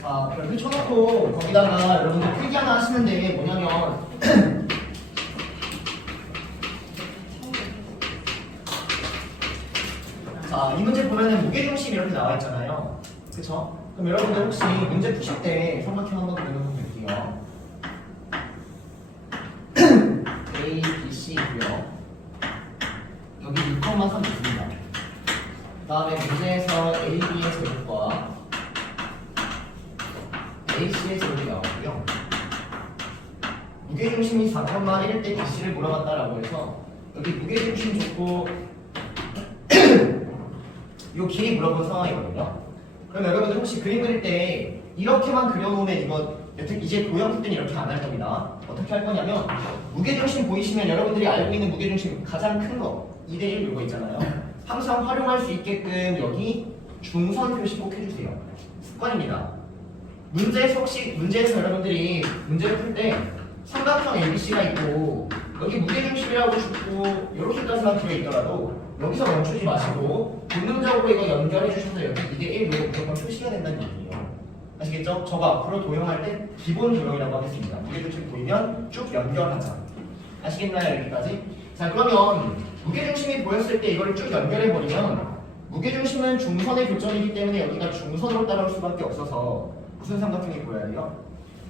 자, 별표 쳐놓고 거기다가 여러분들 필기 하나 하시는데 뭐냐면 자, 이 문제 보면은 무게중심 이렇게 나와 있잖아요. 그쵸? 그럼 여러분들 혹시 문제 푸실 때 삼각형 한번 그려놓으면 될게요. A, B, C고요. 여기 6,3 있습니다. 그 다음에 문제에서 A, B의 제곱과 A, C의 제곱이 나왔고요. 무게중심이 4,1일 때 B, C를 물어봤다라고 해서 여기 무게중심 좋고 요 길이 물어본 상황이거든요. 그럼 여러분들 혹시 그림 그릴 때 이렇게만 그려놓으면 이거 이제 도형 때는 이렇게 안 할 겁니다. 어떻게 할 거냐면 무게중심 보이시면 여러분들이 알고 있는 무게중심 가장 큰 거 2대1 이거 있잖아요. 항상 활용할 수 있게끔 여기 중선 표시 꼭 해주세요. 습관입니다. 문제에서 여러분들이 문제를 풀 때 삼각형 ABC가 있고 여기 무게중심이라고 주고 이렇게까지만 되어 있더라도 여기서 멈추지 마시고 본능적으로 이거 연결해 주셔서 여기 2대1로 무조건 표시가 된다는 얘기예요. 아시겠죠? 저거 앞으로 도형할 때 기본 도형이라고 하겠습니다. 무게중심 보이면 쭉 연결하자. 아시겠나요? 여기까지? 자, 그러면 무게중심이 보였을 때 이거를 쭉 연결해버리면 무게중심은 중선의 교점이기 때문에 여기가 중선으로 따라올 수밖에 없어서 무슨 삼각형이 보여야 돼요?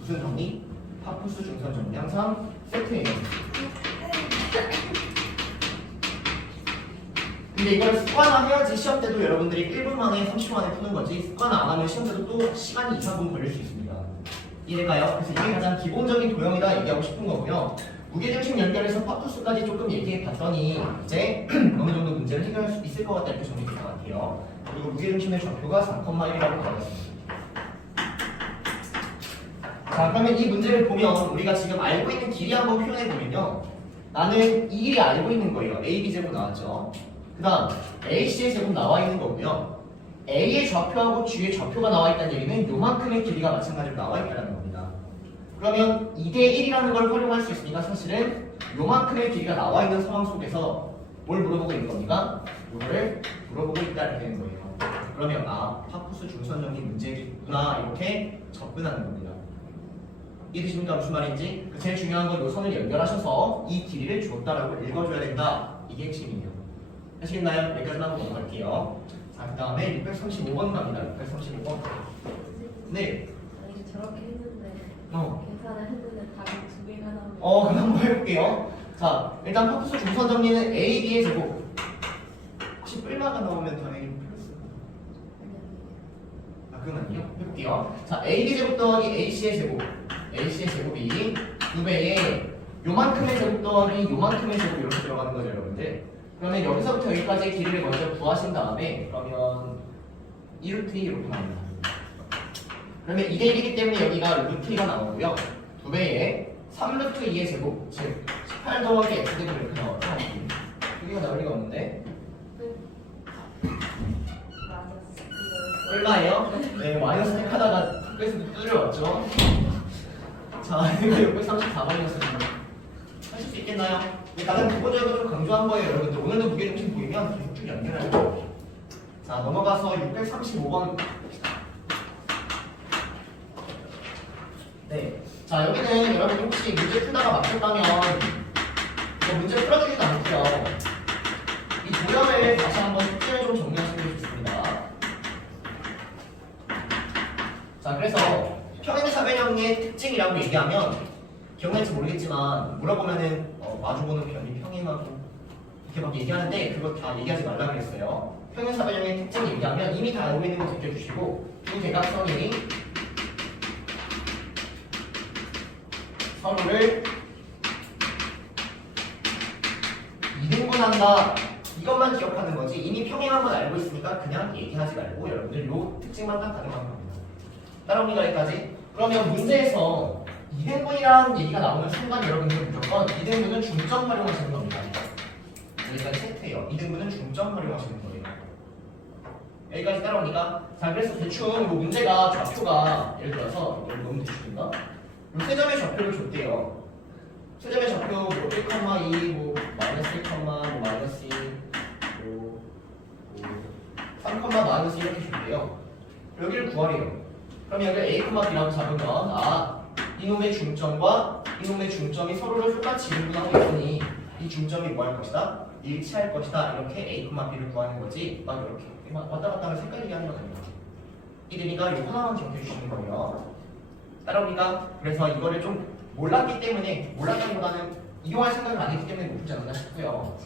무슨 정리? 파푸스 중선 정리. 항상 세트예요. 근데 이걸 습관화해야지 시험 때도 여러분들이 1분 만에 30분 만에 푸는 거지 습관화 안 하면 시험 때도 또 시간이 2, 3분 걸릴 수 있습니다. 이해될까요? 그래서 이게 가장 기본적인 도형이다 얘기하고 싶은 거고요. 무게중심 연결해서 파푸스까지 조금 얘기해 봤더니 이제 어느 정도 문제를 해결할 수 있을 것 같다 이렇게 정리될 것 같아요. 그리고 무게중심의 좌표가 4,1이라고 나왔습니다. 자, 그러면 이 문제를 보면 우리가 지금 알고 있는 길이 한번 표현해 보면요. 나는 이 길이 알고 있는 거예요. A, B 제곱 나왔죠. 그 다음 AC의 제곱 나와 있는 거고요. A의 좌표하고 G의 좌표가 나와 있다는 얘기는 요만큼의 길이가 마찬가지로 나와 있다는 겁니다. 그러면 2대1이라는 걸 활용할 수 있으니까 사실은 요만큼의 길이가 나와 있는 상황 속에서 뭘 물어보고 있는 겁니까? 요거를 물어보고 있다는 되는 거예요. 그러면 파푸스 중선 정리 문제겠구나 이렇게 접근하는 겁니다. 이해되십니까? 무슨 말인지? 제일 중요한 건 요 선을 연결하셔서 이 길이를 줬다라고 읽어줘야 된다. 이게 핵심이에요. 하시겠나요? 여기까지만 한번 넘어갈게요. 자, 그 다음에 635번 갑니다. 635번. 네. 아니 저렇게 했는데 계산을 했는데 답이 2개가 나오면 그럼 한번 해볼게요. 자, 일단 파푸스 중선 정리는 A, B의 제곱. 혹시 뿔마가 나오면 당연히 플러스. 그건 아니요. 해볼게요. 자, A, B 제곱 더하기 AC의 제곱. AC의 제곱이 2배에 요만큼의 제곱 더하기 요만큼의 제곱 이렇게 들어가는 거죠, 여러분들. 그러면 여기서부터 여기까지의 길이를 먼저 구하신 다음에 그러면 2루트 2 이렇게 나옵니다. 그러면 2대1이기 때문에 여기가 루트 2가 나오고요. 2배에 3루트 2의 제곱, 즉 18 더하기 x제곱 이렇게 나와요. 여기가 나올 리가 없는데 얼마예요? 네, 마이너스 택하다가 밖에서도 뚫려왔죠. 자, 이거 634번이었습니다. 하실 수 있겠나요? 가장 기본적으로 좀 강조한 거예요, 여러분들. 오늘도 무게중심 보이면 계속 쭉 연결할 거예요. 자, 넘어가서 635번. 네. 자, 여기는 여러분 혹시 문제 풀다가 막혔다면 이거 문제 풀어주지도 않고요. 이 도형을 다시 한번 특징을 좀 정리하시면 좋습니다. 자, 그래서 평행사변형의 특징이라고 얘기하면 기억날지 모르겠지만 물어보면은 마주보는 변이 평행하고 이렇게 막 얘기하는데 그거 다 얘기하지 말라 그랬어요. 평행사변형의 특징 얘기하면 이미 다 알고 있는 거 제껴주시고 두 대각선이 서로를 이등분한다. 이것만 기억하는 거지 이미 평행한 건 알고 있으니까 그냥 얘기하지 말고 여러분들 요 특징만 딱 가져가는 겁니다. 따라옵니까 여기까지? 그러면 문제에서 2등분이라는 얘기가 나오는 순간 여러분들 무조건 2등분은 중점 활용하시는 겁니다. 여기까지 세트예요. 2등분은 중점 활용하시는 거예요. 여기까지 따라오니까 자, 그래서 대충 이 문제가 좌표가 예를 들어서 너무 대충인가? 세 점의 좌표를 줬대요. 세 점의 좌표 뭐 1,2 뭐 마이너스 1, 뭐 마이너스 2 3, 마이너스 이렇게 준대요. 여기를 구하래요. 그럼 여기 A, B라고 잡으면 이놈의 중점과 이놈의 중점이 서로를 똑같이 분분하고 있으니 이 중점이 뭐 할 것이다? 일치할 것이다. 이렇게 A, B를 구하는 거지. 막 이렇게 왔다 갔다 하면 헷갈리게 하는 거 아니야. 이러니까 이거 하나만 기억해 주시는 거예요. 따라오니까 그래서 이거를 좀 몰랐기 때문에 몰랐다기보다는 이용할 생각을 안 했기 때문에 못 풀지 않았나 싶고요.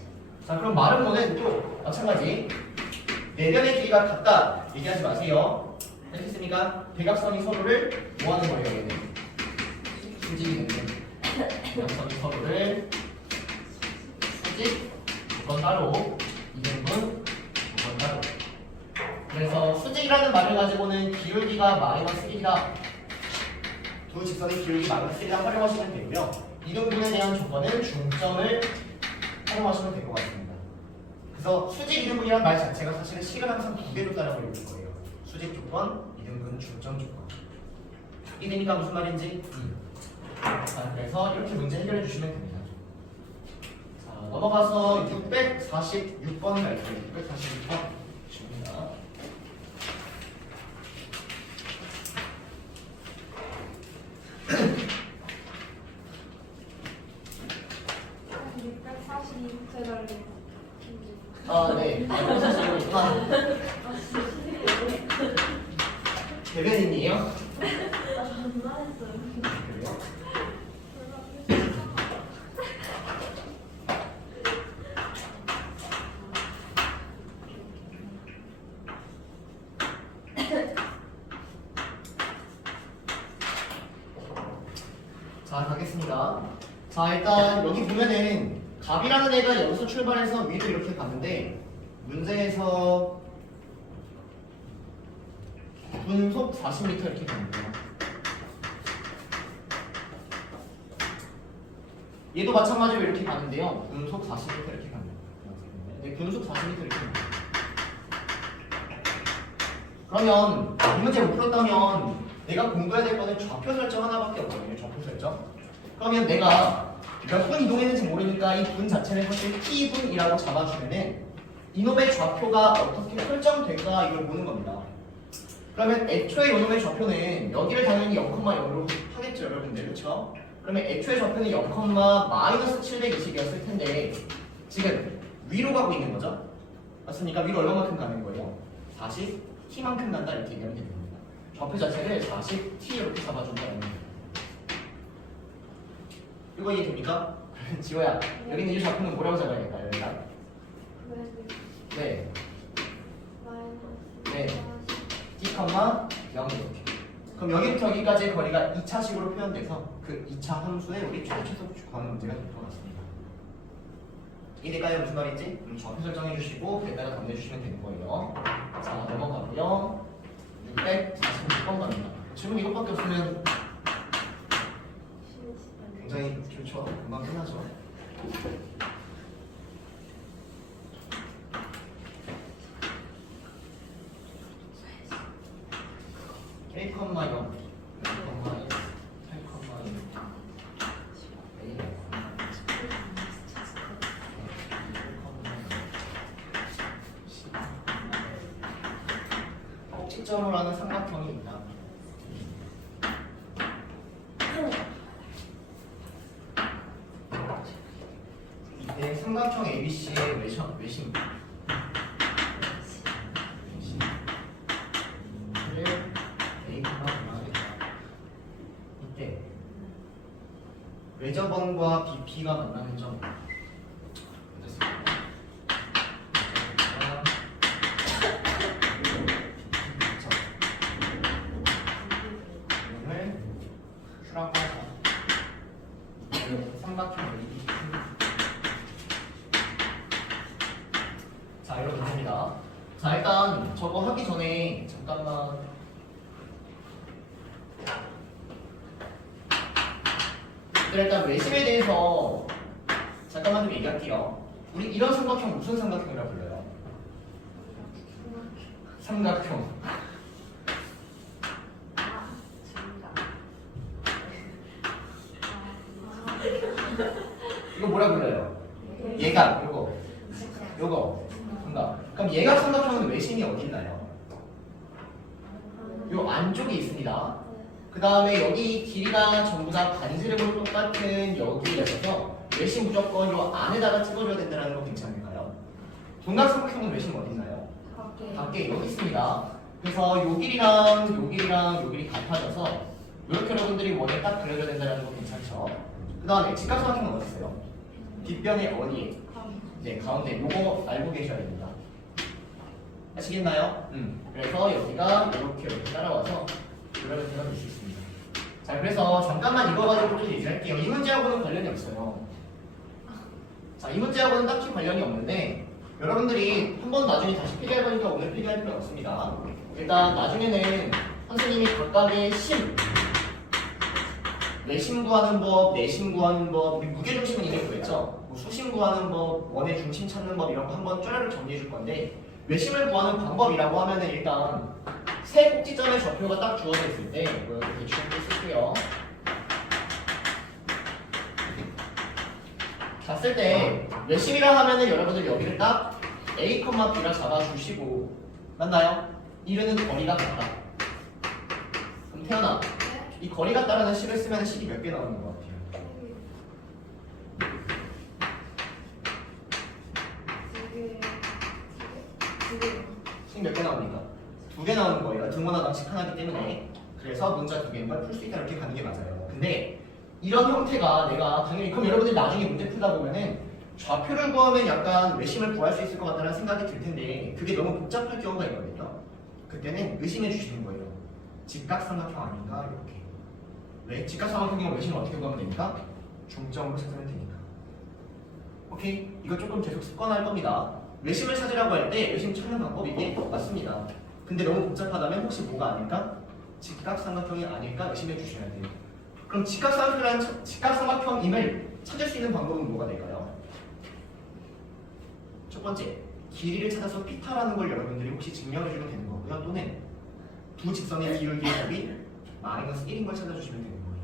자 그럼 말은 뭐는 또 마찬가지 내변의 길이가 같다 얘기하지 마세요. 알겠습니까? 대각선이 서로를 뭐 하는 거예요 얘는? 수직이 되는 대각선이 서로를 수직 무건 따로 이등분 무건 따로. 그래서 수직이라는 말을 가지고는 기울기가 마이너스 1이다. 두 직선의 기울기 마이너스 1이다 활용하시면 되고요. 이등분에 대한 조건은 중점을 활용하시면 될 것 같습니다. 그래서 수직 이등분이라는 말 자체가 사실은 식을 항상 두 개로 따라고 읽을 거예요. 수직 조건, 이등분 중점 조건. 이되니까 무슨 말인지? 자, 그래서 이렇게 문제 해결해 주시면 됩니다. 자, 넘어가서 646번 갈게요. 646번 줍니다. 네. 대변인이에요? 그래요? 자, 가겠습니다. 자, 일단 여기 보면은 갑이라는 애가 여기서 출발해서 위로 이렇게 갔는데 문제에서 분속 40m 이렇게 갑니다. 얘도 마찬가지로 이렇게 가는데요. 분속 40m 이렇게 갑니다. 네, 분속 40m 이렇게 갑니다. 그러면 이 문제 못 풀었다면 내가 공부해야 될 거는 좌표 설정 하나밖에 없거든요. 좌표 설정. 그러면 내가 몇 분 이동했는지 모르니까 이 분 자체를 사실 t분이라고 잡아주면은 이놈의 좌표가 어떻게 설정될까 이걸 보는 겁니다. 그러면 애초에 이놈의 좌표는 여기를 당연히 0,0로 하겠죠, 여러분들. 그렇죠? 그러면 애초에 좌표는 0,-720이었을 텐데 지금 위로 가고 있는 거죠? 맞습니까? 위로 얼마만큼 가는 거예요? 40t만큼 간다 이렇게 얘기하면 됩니다. 좌표 자체를 40t 이렇게 잡아준다는 거예요. 이거 이해됩니까? 지호야, 여기 있는 이 좌표는 뭐라고 잡아야겠다, 여기가? 네. 네. t, 0 이렇게. 그럼 여기부터 여기까지의 거리가 2차식으로 표현돼서 그 2차 함수에 우리 최소 구하는 문제가 될 것 같습니다. 이해될까요? 무슨 말인지? 좌표 설정해 주시고 여기다가 정리해 주시면 되는 거예요. 자, 넘어가고요. 646번 갑니다. 지금 이것밖에 없으면 굉장히 좋죠. 금방 끝나죠. K, 0, 8, 8, 꼭지점으로 하는 삼각형이 있다. 이때 삼각형 ABC의 외심입니다. 이때 외접원과 BP가 만나는 점 삼각형 ABC. 자, 이렇게 됩니다. 자, 일단 저거 하기 전에 잠깐만 일단 외심에 대해서 잠깐만 좀 얘기할게요. 우리 이런 삼각형 무슨 삼각형이라고 불러요? 삼각형. 이거 뭐라 불러요? 얘가 요거 뭔가 그럼 얘가 삼각형은 외심이 어디 있나요? 요 안쪽에 있습니다. 그 다음에 여기 길이가 전부 다 반지름으로 똑같은 여기에 있어서 외심 무조건 요 안에다가 찍어줘야 된다는 거 괜찮을까요? 동각삼각형은 외심 어디 있나요? 밖에 여기 있습니다. 그래서 요 길이랑 요 길이랑 요 길이 같아져서 이렇게 여러분들이 원에 딱 그려줘야 된다는 거 괜찮죠? 그 다음에 직각삼각형은 어디 있어요? 뒷변의 어디에? 이제 가운데 요거 알고 계셔야 됩니다. 아시겠나요? 그래서 여기가 이렇게 따라와서 그려를 들어줄 수 있습니다. 자, 그래서 잠깐만 이거 가지고 좀 얘기할게요. 이 문제하고는 관련이 없어요. 자, 이 문제하고는 딱히 관련이 없는데 여러분들이 한번 나중에 다시 필기할 거니까 오늘 필기할 필요는 없습니다. 일단 나중에는 선생님이 각각의 내심 구하는 법, 내심 구하는 법, 우리 무게중심은 이제 그랬죠? 뭐 수심 구하는 법, 원의 중심 찾는 법 이런 거 한번 쪼라를 정리해 줄 건데 외심을 구하는 방법이라고 하면은 일단 세 꼭지점의 좌표가 딱 주어져 있을 때 이렇게 대충 쓸게요. 자, 쓸 때 외심이라 하면은 여러분들 여기를 딱 A, B라 잡아주시고 맞나요? 이르는 거리가 같다. 그럼 태연아, 이 거리 같다라는 식을 쓰면 식이 몇 개 나오는 것 같아요? 식 몇 개 나옵니까? 2개 나오는 거예요. 등원하당식 하나이기 때문에. 그래서 문자 2개인 걸 풀 수 있다 이렇게 가는 게 맞아요. 근데 이런 형태가 내가 당연히 그럼 여러분들 나중에 문제 풀다 보면은 좌표를 구하면 약간 외심을 구할 수 있을 것 같다는 생각이 들 텐데 그게 너무 복잡할 경우가 있거든요. 그때는 의심해 주시는 거예요. 직각삼각형 아닌가 이렇게. 왜? 직각삼각형이면 외심을 어떻게 구하면 됩니까? 중점으로 찾으면 되니까. 오케이? 이거 조금 계속 습관할 겁니다. 외심을 찾으라고 할 때 외심 찾는 방법이 이게 맞습니다. 근데 너무 복잡하다면 혹시 뭐가 아닐까? 직각삼각형이 아닐까 의심해 주셔야 돼요. 그럼 직각삼각형임을 찾을 수 있는 방법은 뭐가 될까요? 첫 번째, 길이를 찾아서 피타라는 걸 여러분들이 혹시 증명해 주면 되는 거고요. 또는 두 직선의 기울기의 값이 마이너스 1인 걸 찾아주시면 되는 거예요.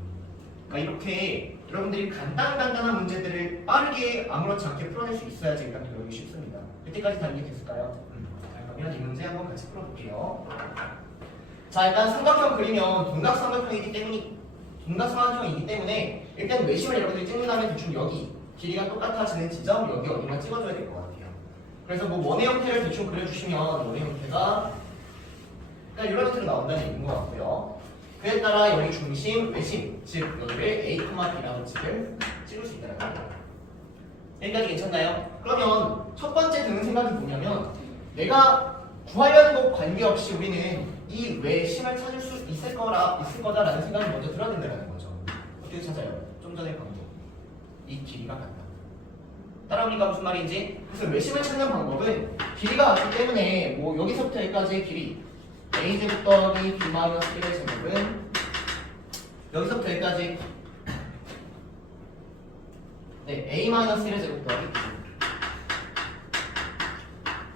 그러니까 이렇게 여러분들이 간단한 문제들을 빠르게 아무렇지 않게 풀어낼 수 있어야지 일단 배우기 쉽습니다. 이때까지 다 이해됐을까요? 자, 그러면 이 문제 한번 같이 풀어볼게요. 자, 일단 삼각형 그리면 동각삼각형이기 때문에 일단 외심을 여러분들이 찍는 다음에 대충 여기 길이가 똑같아지는 지점 여기 어디만 찍어줘야 될 것 같아요. 그래서 뭐 원의 형태를 대충 그려주시면 원의 형태가 그냥 이런 형태로 나온다는 얘기인 것 같고요. 그에 따라 여기 중심, 외심, 즉 여기를 A, B라는 식을 찍을 수 있다는 거예요. 여기까지 괜찮나요? 그러면 첫 번째 드는 생각이 뭐냐면 내가 구하려는 것 관계없이 우리는 이 외심을 찾을 수 있을 거다라는 생각이 먼저 들어야 된다는 거죠. 어떻게 찾아요? 좀 전에 방법. 이 길이가 같다. 따라오니까 무슨 말인지? 그래서 외심을 찾는 방법은 길이가 같기 때문에 뭐 여기서부터 여기까지의 길이 a제곱 더하기 b-1의 제곱은 여기서부터 여기까지 네 a-1의 제곱 더하기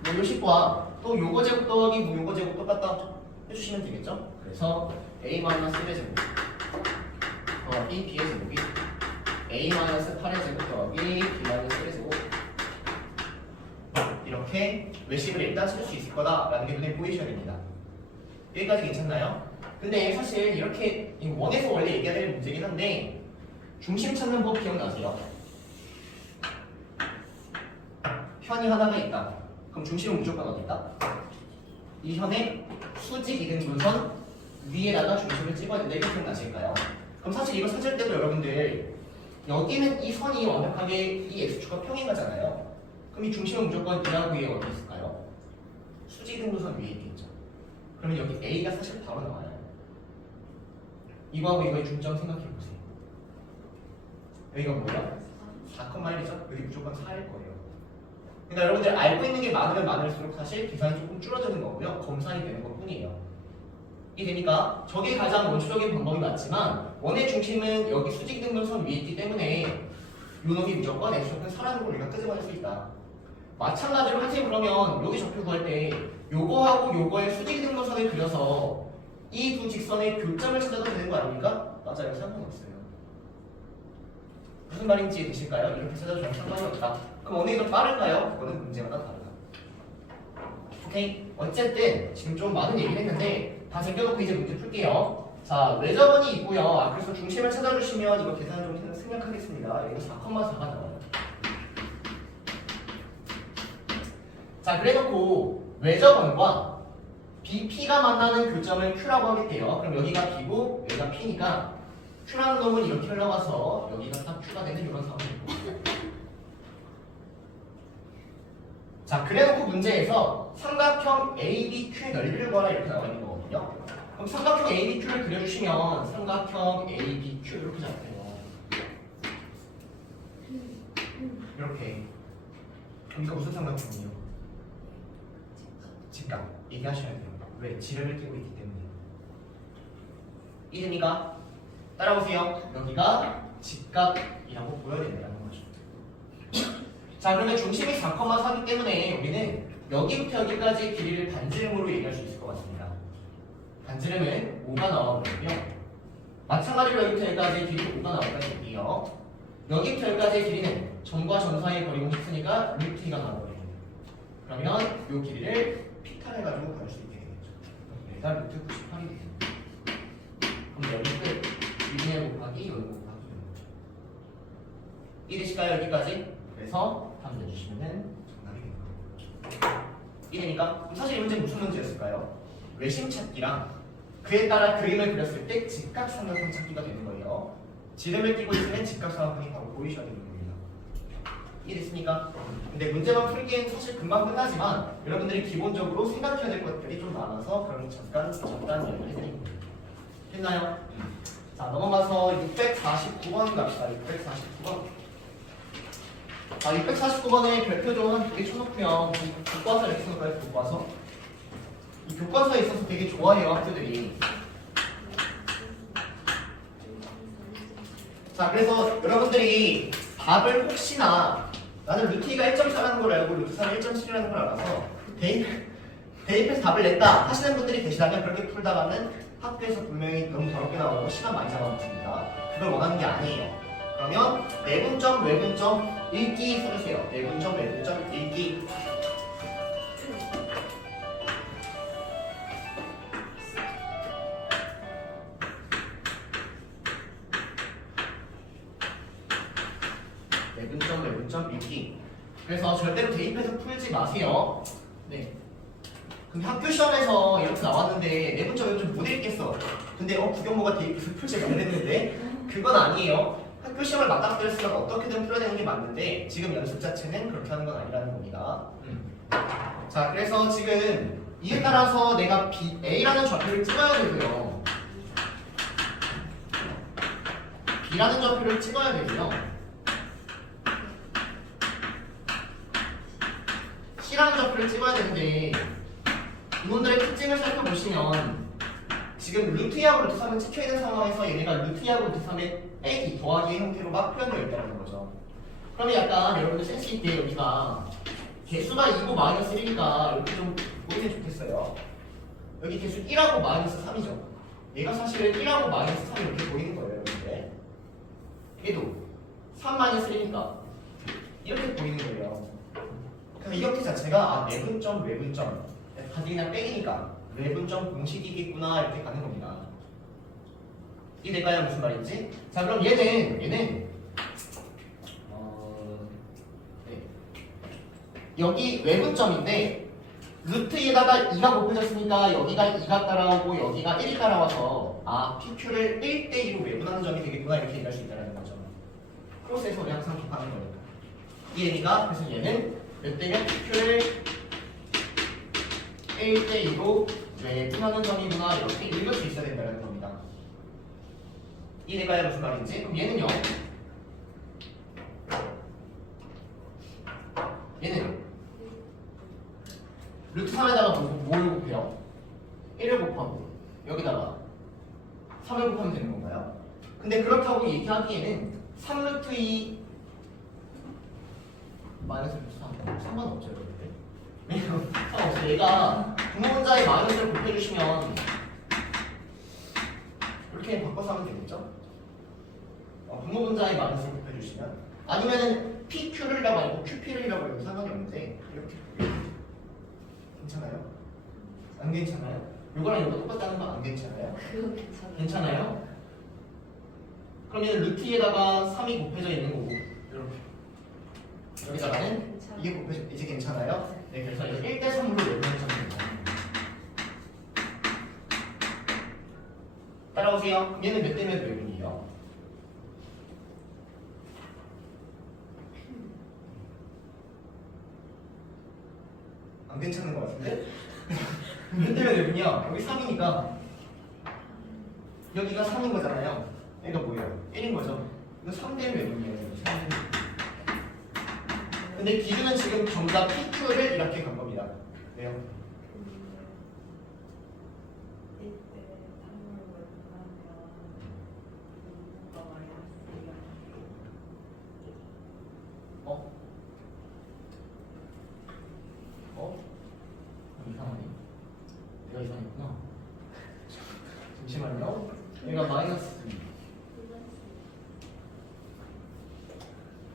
뭐 요식과 또 요거 제곱 더하기 뭐 요거 제곱 똑같다 해주시면 되겠죠? 그래서 a-1의 제곱 더하기 b의 제곱이 a-8의 제곱 더하기 b-1의 제곱 이렇게 외식을 일단 찾을 수 있을 거다라는 게 눈에 보이셔야 됩니다. 여기까지 괜찮나요? 근데 사실 이렇게 원에서 원래 얘기해야 될 문제긴 한데 중심 찾는 법 기억나세요? 현이 하나가 있다. 그럼 중심은 무조건 어디 있다? 이 현의 수직 이등분선 위에다가 중심을 찍어야 된다. 이거 기억나실까요? 그럼 사실 이거 찾을 때도 여러분들 여기는 이 선이 완벽하게 이 x축과 평행하잖아요. 그럼 이 중심은 무조건 이하고 위에 어디 있을까요? 수직 이등분선 위에 있겠죠. 그러면 여기 A가 사실 바로 나와요. 이거하고 이거의 중점 생각해보세요. 여기가 뭐예요? 4,1이죠? 여기 무조건 4일 거예요. 그러니까 여러분들 알고 있는 게 많으면 많을수록 사실 계산이 조금 줄어드는 거고요. 검산이 되는 것 뿐이에요. 이해되니까 저게 가장 원초적인 방법이 맞지만 원의 중심은 여기 수직 등분선 위에 있기 때문에 요놈이 무조건 x축은 4라는 걸 우리가 끄집어낼 수 있다. 마찬가지로 선생님 그러면 여기 좌표 구할 때 요거하고 요거의 수직 등분선을 그려서 이 두 직선의 교점을 찾아도 되는 거 아닙니까? 맞아요. 상관없어요. 무슨 말인지 되실까요? 이렇게 찾아주면 상관이 없다. 그럼 어느 게 더 빠를까요? 그거는 문제마다 다르다. 오케이? 어쨌든 지금 좀 많은 얘기를 했는데 다 챙겨놓고 이제 문제 풀게요. 자, 외접원이 있고요. 아, 그래서 중심을 찾아주시면 이거 계산 좀 생략하겠습니다. 여기가 4,4가 나와요. 자, 그래놓고 외접원과 BP가 만나는 교점을 Q라고 하겠대요. 그럼 여기가 B고 여기가 P니까 Q라는 놈은 이렇게 흘러가서 여기가 딱 Q가 되는 이런 상황입니다. 자, 그래놓고 문제에서 삼각형 ABQ의 넓이를 구하라 이렇게 나와 있는 거거든요. 그럼 삼각형 ABQ를 그려주시면 삼각형 ABQ 이렇게 잡혀요. 이렇게. 그럼 이거 무슨 삼각형이에요? 직각. 얘기하셔야 돼요. 왜? 지름을 끼고 있기 때문에. 이해됩니까? 따라오세요. 여기가 직각이라고 보여야 된다는 거죠. 자, 그러면 중심이 4,4이기 때문에 여기는 여기부터 여기까지 길이를 반지름으로 얘기할 수 있을 것 같습니다. 반지름은 5가 나와버리고요. 마찬가지로 여기부터 여기까지 길이가 5가 나올까 볼게요. 여기부터 여기까지의 길이는 점과 점 사이의 거리가 있으니까 루트 2가 나와버려요. 그러면 이 길이를 피탈해가지고 구할 수 있게 되겠죠. 얘가 루트 98이 돼요. 그럼 여기 끝. 2분의 곱하기 여기 곱하기 이해되실까요? 여기까지? 그래서 답 내주시면 정답이 됩니다. 이해되니까? 그럼 사실 이 문제는 무슨 문제였을까요? 외심 찾기랑 그에 따라 그림을 그렸을 때 직각삼각형 찾기가 되는 거예요. 지름을 끼고 있으면 직각삼각형이 바로 보이셔야 되는 겁니다. 이해됐습니까? 근데 문제만 풀기엔 사실 금방 끝나지만 여러분들이 기본적으로 생각해야 될 것들이 좀 많아서 그럼 잠깐 이야기를 해드린 거예요. 됐나요? 자, 넘어가서 649번 갑시다. 649번. 자, 649번에 별표 한 2개 쳐놓고요. 교과서 이렇게 써놓을까요? 교과서. 이 교과서에 있어서 되게 좋아해요, 학교들이. 자, 그래서 여러분들이 답을 혹시나 나는 루트 2가 1.4라는 걸 알고 루트 3이 1.7이라는 걸 알아서 대입해서 답을 냈다 하시는 분들이 계시다면 그렇게 풀다가는 학교에서 분명히 너무 더럽게 나오고 시간 많이 잡아먹습니다. 그걸 원하는 게 아니에요. 그러면 내분점, 외분점, 읽기 써주세요. 내분점, 외분점, 읽기. 내분점, 외분점, 읽기. 그래서 절대로 대입해서 풀지 마세요. 네. 근데 학교 시험에서 이렇게 나왔는데 내분점 외분점 못 읽겠어. 근데 국영모가 대입해서 풀지 말랬는데 그건 아니에요. 학교 시험을 맞닥뜨렸으면 어떻게든 풀어야 되는 게 맞는데 지금 연습 자체는 그렇게 하는 건 아니라는 겁니다. 자, 그래서 지금 이에 따라서 내가 A라는 좌표를 찍어야 되고요. B라는 좌표를 찍어야 되고요. C라는 좌표를 찍어야 되는데 이분들의 특징을 살펴보시면 지금 루트 2하고 루트 3은 찍혀있는 상황에서 얘네가 루트 2하고 루트 3의 빼기, 더하기의 형태로 막 표현되어 있다는 거죠. 그러면 약간 여러분들 센스 있게 여기가 개수가 2고 마이너스 1이니까 이렇게 좀 보이면 좋겠어요. 여기 개수 1하고 마이너스 3이죠. 얘가 사실은 1하고 마이너스 3 이렇게 보이는 거예요, 여러분들. 얘도 3 마이너스 1이니까 이렇게 보이는 거예요. 그래서 이 형태 자체가 내분점, 외분점 다들 그냥 빼기니까 외분점 공식이겠구나 이렇게 가는 겁니다. 이해될까요? 무슨 말인지? 자, 그럼 얘는 네. 여기 외분점인데 루트에다가 2가 곱해졌으니까 여기가 2가 따라오고 여기가 1이 따라와서 PQ를 1대2로 외분하는 점이 되겠구나 이렇게 얘기할 수 있다는 거죠. 크로스에서 우리 항상 기억하는 거니까. 이해니까 그래서 얘는 몇 대면 PQ를 1대2로 외분하는 점이구나 이렇게 읽을 수 있어야 된다는 겁니다. 이해될까요? 무슨 말인지? 그럼 얘는요. 얘는 루트 3에다가 뭘 곱해요? 1을 곱하고 여기다가 3을 곱하면 되는 건가요? 근데 그렇다고 얘기하기에는 3루트 2 마이너스 루트 3 상관없죠 여러분들. 왜냐면 상관없어요. 얘가 분모분자의 마이너스를 곱해주시면 이렇게 바꿔서 하면 되겠죠? 분모분자의 마이너스를 곱해주시면 곱해주시면 아니면은 PQ를이라고 아니고 QP를이라고 해도 상관이 없는데 이렇게 괜찮아요? 안 괜찮아요? 이거랑 이거 똑같다는 거 안 괜찮아요? 그건 괜찮아요. 괜찮아요? 그러면 루트 2에다가 3이 곱해져 있는 거고 이렇게 여기다가는 괜찮아요. 이게 곱해져 이제 괜찮아요? 네, 그래서 이거 1대 3으로 외우면 됩니다. 따라오세요. 얘는 몇 대 몇 외분이에요? 안 괜찮은 것 같은데? 몇 대 몇 외분이야? 여기 3이니까 여기가 3인 거잖아요. 얘가 뭐예요? 1인 거죠. 이거 3대 1 외분이에요. 3대 1. 근데 기준은 지금 정답 PQ를 이렇게 간 겁니다. 왜요? 이때 3으로 외분하면 누가 마이너스 어? 어? 이상하네. 내가 이상했구나. 잠시만요. 얘가 마이너스 2.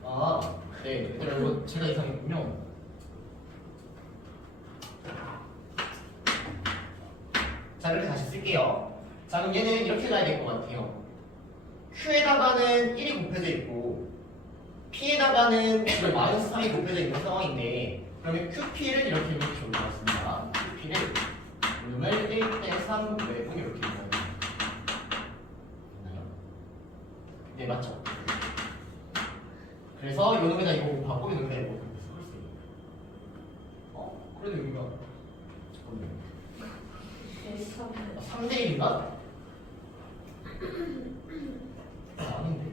아, 네. 얘들아, 이거 제가 이상했군요. 자, 이렇게 다시 쓸게요. 자, 그럼 얘는 이렇게 가야 될 것 같아요. Q에다가는 1이 곱해져 있고, P에다가는 지금 마이너스 3이 곱해져 있는 상황인데, 그러면 QP를 이렇게 좋을 것 같습니다. QP를 이름을 1대 3 외분 이렇게 읽어요. 됐나요? 네, 맞죠? 그래서 요 놈에다 이거 곱하고 요 놈에다 이거 곱해서 쓸 수 있는 거예요. 그래도 여기가 잠깐만요. 3대 1인가? 아닌데.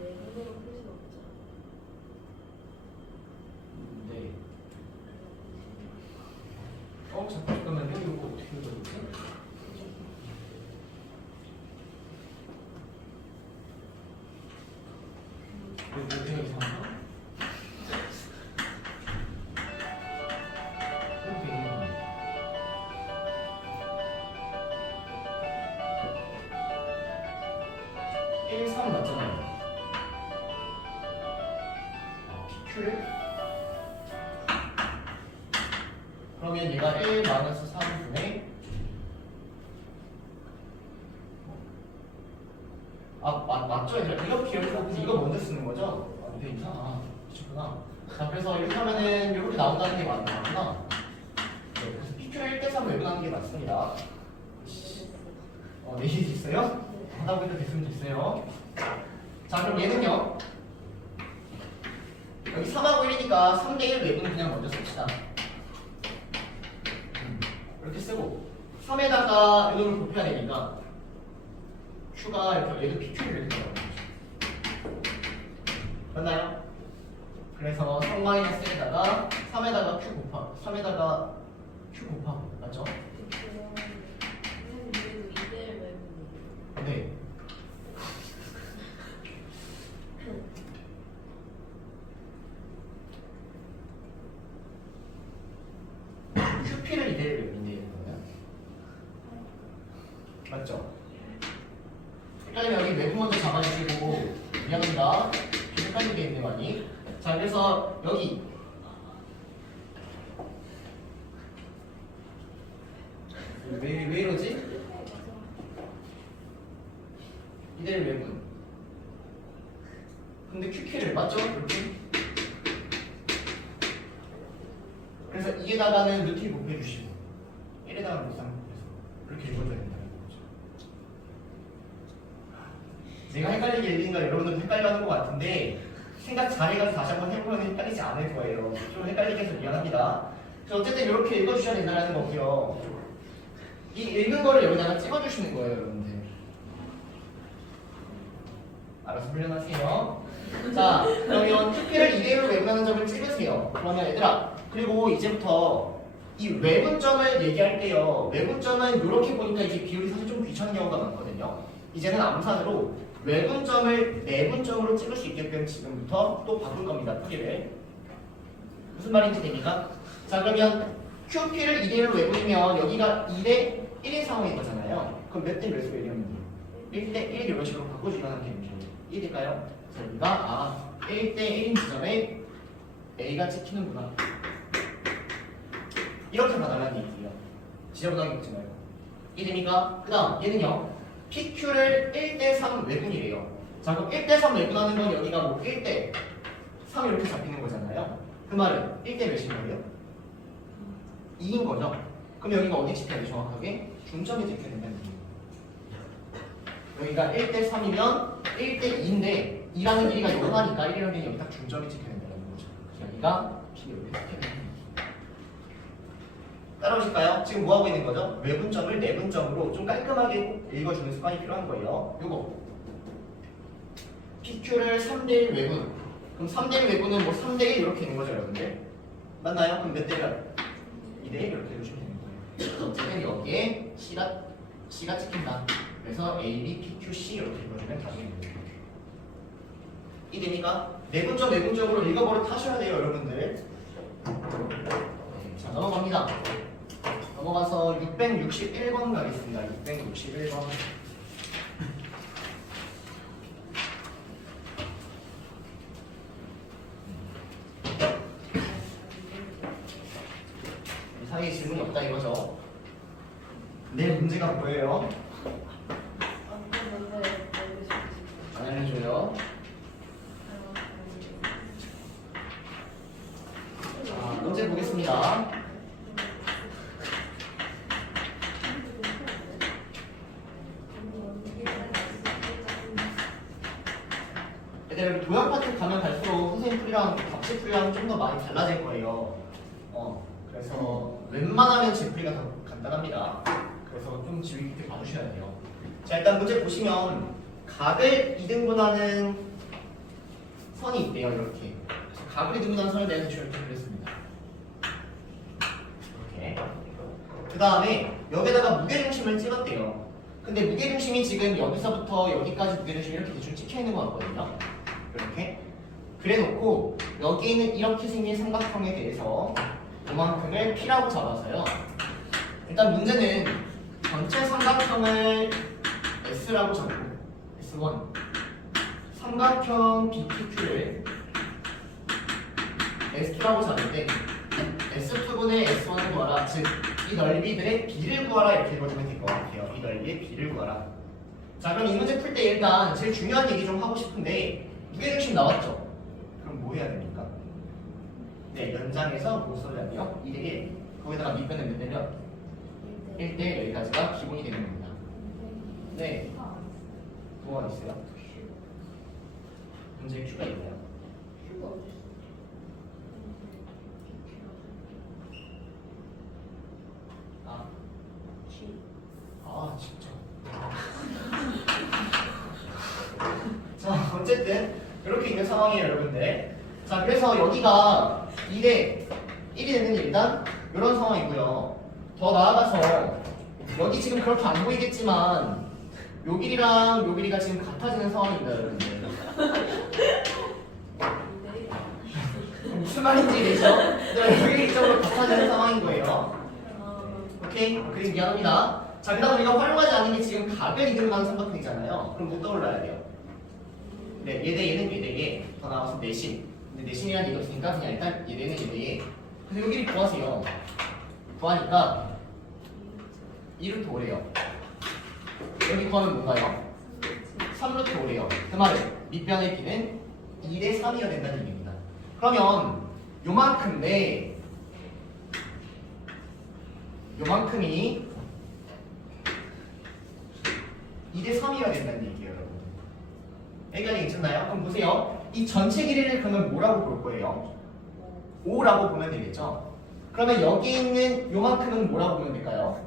외분으로 풀 수 없죠. 네. 잠깐만요. 이거 어떻게 읽어야 되지? 내가 이상한가? 이렇게 1, 3 맞잖아요. PQ를 그러면 얘가 1 마이너스 3분의 맞죠? 이렇게 그래서 이거 먼저 쓰는 거죠? 근데 이상하. 그렇구나. 자, 그래서 이렇게 하면은 이렇게 나온다는 게 맞구나. 네, 그래서 PQ를 1대 3 외분하는 게 맞습니다. 내실 수 있어요? 하다 보니까 됐으면 됐어요. 자, 그럼 얘는요. 여기 3하고 1이니까 3대 1 외분은 그냥 먼저 씁시다. 이렇게 쓰고 3에다가 이놈을 곱해야 되니까 Q가 이렇게 얘도 PQ를 이렇게 나오는 거죠. 맞나요? 그래서 3-1에다가 3에다가 Q 곱하 3에다가 Q 곱하 맞죠? 선생님 그리고 이대 외분이에요. 네. QP를 이대로 외분이에요. 맞죠? 헷갈리면 여기 외부 먼저 잡아주시고 미안합니다. 헷갈리게 있네 많이. 자, 그래서 여기 왜 이러지? 이대로 외분. 근데 QK를 맞죠? 이렇게. 그래서 2에다가는 루트 곱해주시고 1에다가 루트 3 곱해서 이렇게 읽어줘야 된다는 거죠. 내가 헷갈리게 읽는 거 여러분들도 헷갈려하는 것 같은데 생각 잘해가지고 다시 한번 해보면 헷갈리지 않을 거예요. 좀 헷갈리게 해서 미안합니다. 그래서 어쨌든 이렇게 읽어주셔야 된다는 거고요. 이 읽은 거를 여기다가 찍어주시는 거예요, 여러분들. 알아서 훈련하세요. 자, 그러면 QP를 2대1로 외분하는 점을 찍으세요. 그러면 얘들아, 그리고 이제부터 이 외분점을 얘기할 때요. 외분점은 이렇게 보니까 이제 비율이 사실 좀 귀찮은 경우가 많거든요. 이제는 암산으로 외분점을 내분점으로 찍을 수 있게끔 지금부터 또 바꿀 겁니다. 크기를. 무슨 말인지 됩니까? 자, 그러면 QP를 2대1로 외우면 여기가 2대 1인 상황인 거잖아요. 그럼 몇 대 몇으로 얘기하면 돼요? 1대 1 이런 식으로 바꿔주면 되는 거죠. 이해될까요? 그래서 여기가 1대 1인 지점에 A가 찍히는구나. 이렇게 봐달라는 얘기예요. 지저분하게 묻지 말고. 이해됩니까? 그 다음 얘는요. PQ를 1대3 외분이래요. 자 그럼 1대3 외분하는 건 여기가 뭐 1대 3 이렇게 잡히는 거잖아요. 그 말은 1대 몇인 거예요? 2인 거죠. 그럼 여기가 어디 찍혀야 돼 정확하게? 중점에 찍혀야 된다는 얘기예요. 여기가 1대 3이면 1대 2인데 2라는 길이가 영하니까 1이라는 길이 여기 딱 중점에 찍혀야 된다는 거죠. 그래서 여기가 P 이렇게 찍혀야 된다. 따라오실까요? 지금 뭐 하고 있는 거죠? 외분점을 내분점으로 좀 깔끔하게 읽어주는 습관이 필요한 거예요. 요거 PQ를 3대1 외분. 그럼 3대1 외분은 뭐 3대1 이렇게 있는 거죠, 여러분들? 맞나요? 그럼 몇 대가? 2대1 이렇게 해주시면 되는 거예요. 어쨌든 여기에 C가 찍힌다. 그래서 A, B, P, Q, C 이렇게 읽어주면 다 되는 거예요. 이해됩니까? 내분점, 외분점으로 읽어버릇 하셔야 돼요, 여러분들. 자, 넘어갑니다. 넘어가서 661번 가겠습니다. 661번. 이 사이에 질문이 없다 이거죠. 내 문제가 뭐예요? 안 알려줘요. 자, 문제 보겠습니다. 얘들 도형 파트 가면 갈수록 선생님 풀이랑 답지 풀이랑 좀 더 많이 달라질 거예요. 그래서 웬만하면 제 풀이가 더 간단합니다. 그래서 좀 주의 깊게 봐주셔야 돼요. 자, 일단 문제 보시면 각을 이등분하는 선이 있대요. 이렇게. 그래서 각을 이등분하는 선에 대해서 이렇게 그렸습니다. 이렇게. 그 다음에 여기다가 무게중심을 찍었대요. 근데 무게중심이 지금 여기서부터 여기까지 무게중심이 이렇게 대충 찍혀 있는 것 같거든요. 이렇게. 그래놓고 여기 있는 이렇게 생긴 삼각형에 대해서 그만큼을 P라고 잡아서요. 일단 문제는 전체 삼각형을 S라고 잡고 S1 삼각형 BPQ를 S2라고 잡을 때 S2분의 S1을 구하라. 즉 이 넓이들의 B를 구하라 이렇게 읽어주면 될 것 같아요. 이 넓이의 B를 구하라. 자 그럼 이 문제 풀 때 일단 제일 중요한 얘기 좀 하고 싶은데 무게중심 나왔죠? 그럼 뭐 해야 됩니까? 네, 연장해서 뭐 써야 돼요? 2대1 거기다가 밑변은 몇 대면 1대 여기까지가 기본이 되는 겁니다. 네, 뭐가 있어요? 문제에 Q가 있나요? 진짜. 자, 어쨌든 이렇게 있는 상황이에요, 여러분들. 자, 그래서 여기가 2대 1이 되는 게 일단 이런 상황이고요. 더 나아가서 여기 지금 그렇게 안 보이겠지만 요 길이랑 요 길이가 지금 같아지는 상황입니다, 여러분들. 무슨 말인지 되죠? 네, 여기 이쪽으로 같아지는 상황인 거예요. 오케이? 그림 미안합니다. 자, 그 다음 우리가 활용하지 않은 게 지금 각을 이등분하는 삼각형이잖아요. 그럼 뭐 떠올라야 돼요? 네, 얘 대 얘는 얘 대 얘. 더 나와서 내심. 근데 내심이라는 얘기 없으니까 그냥 일단 얘 대는 얘 대 얘. 그래서 여기를 구하세요. 구하니까 2루트 5래요. 여기 구하면 뭔가요? 3루트 5래요. 그 말은 밑변의 B는 2대 3이어야 된다는 얘기입니다. 그러면 요만큼인데 요만큼이 2대 3이어야 된다는 얘기예요, 여러분. 여기까지 괜찮나요? 그럼 보세요. 이 전체 길이를 그러면 뭐라고 볼 거예요? 5라고 보면 되겠죠? 그러면 여기 있는 요만큼은 뭐라고 보면 될까요?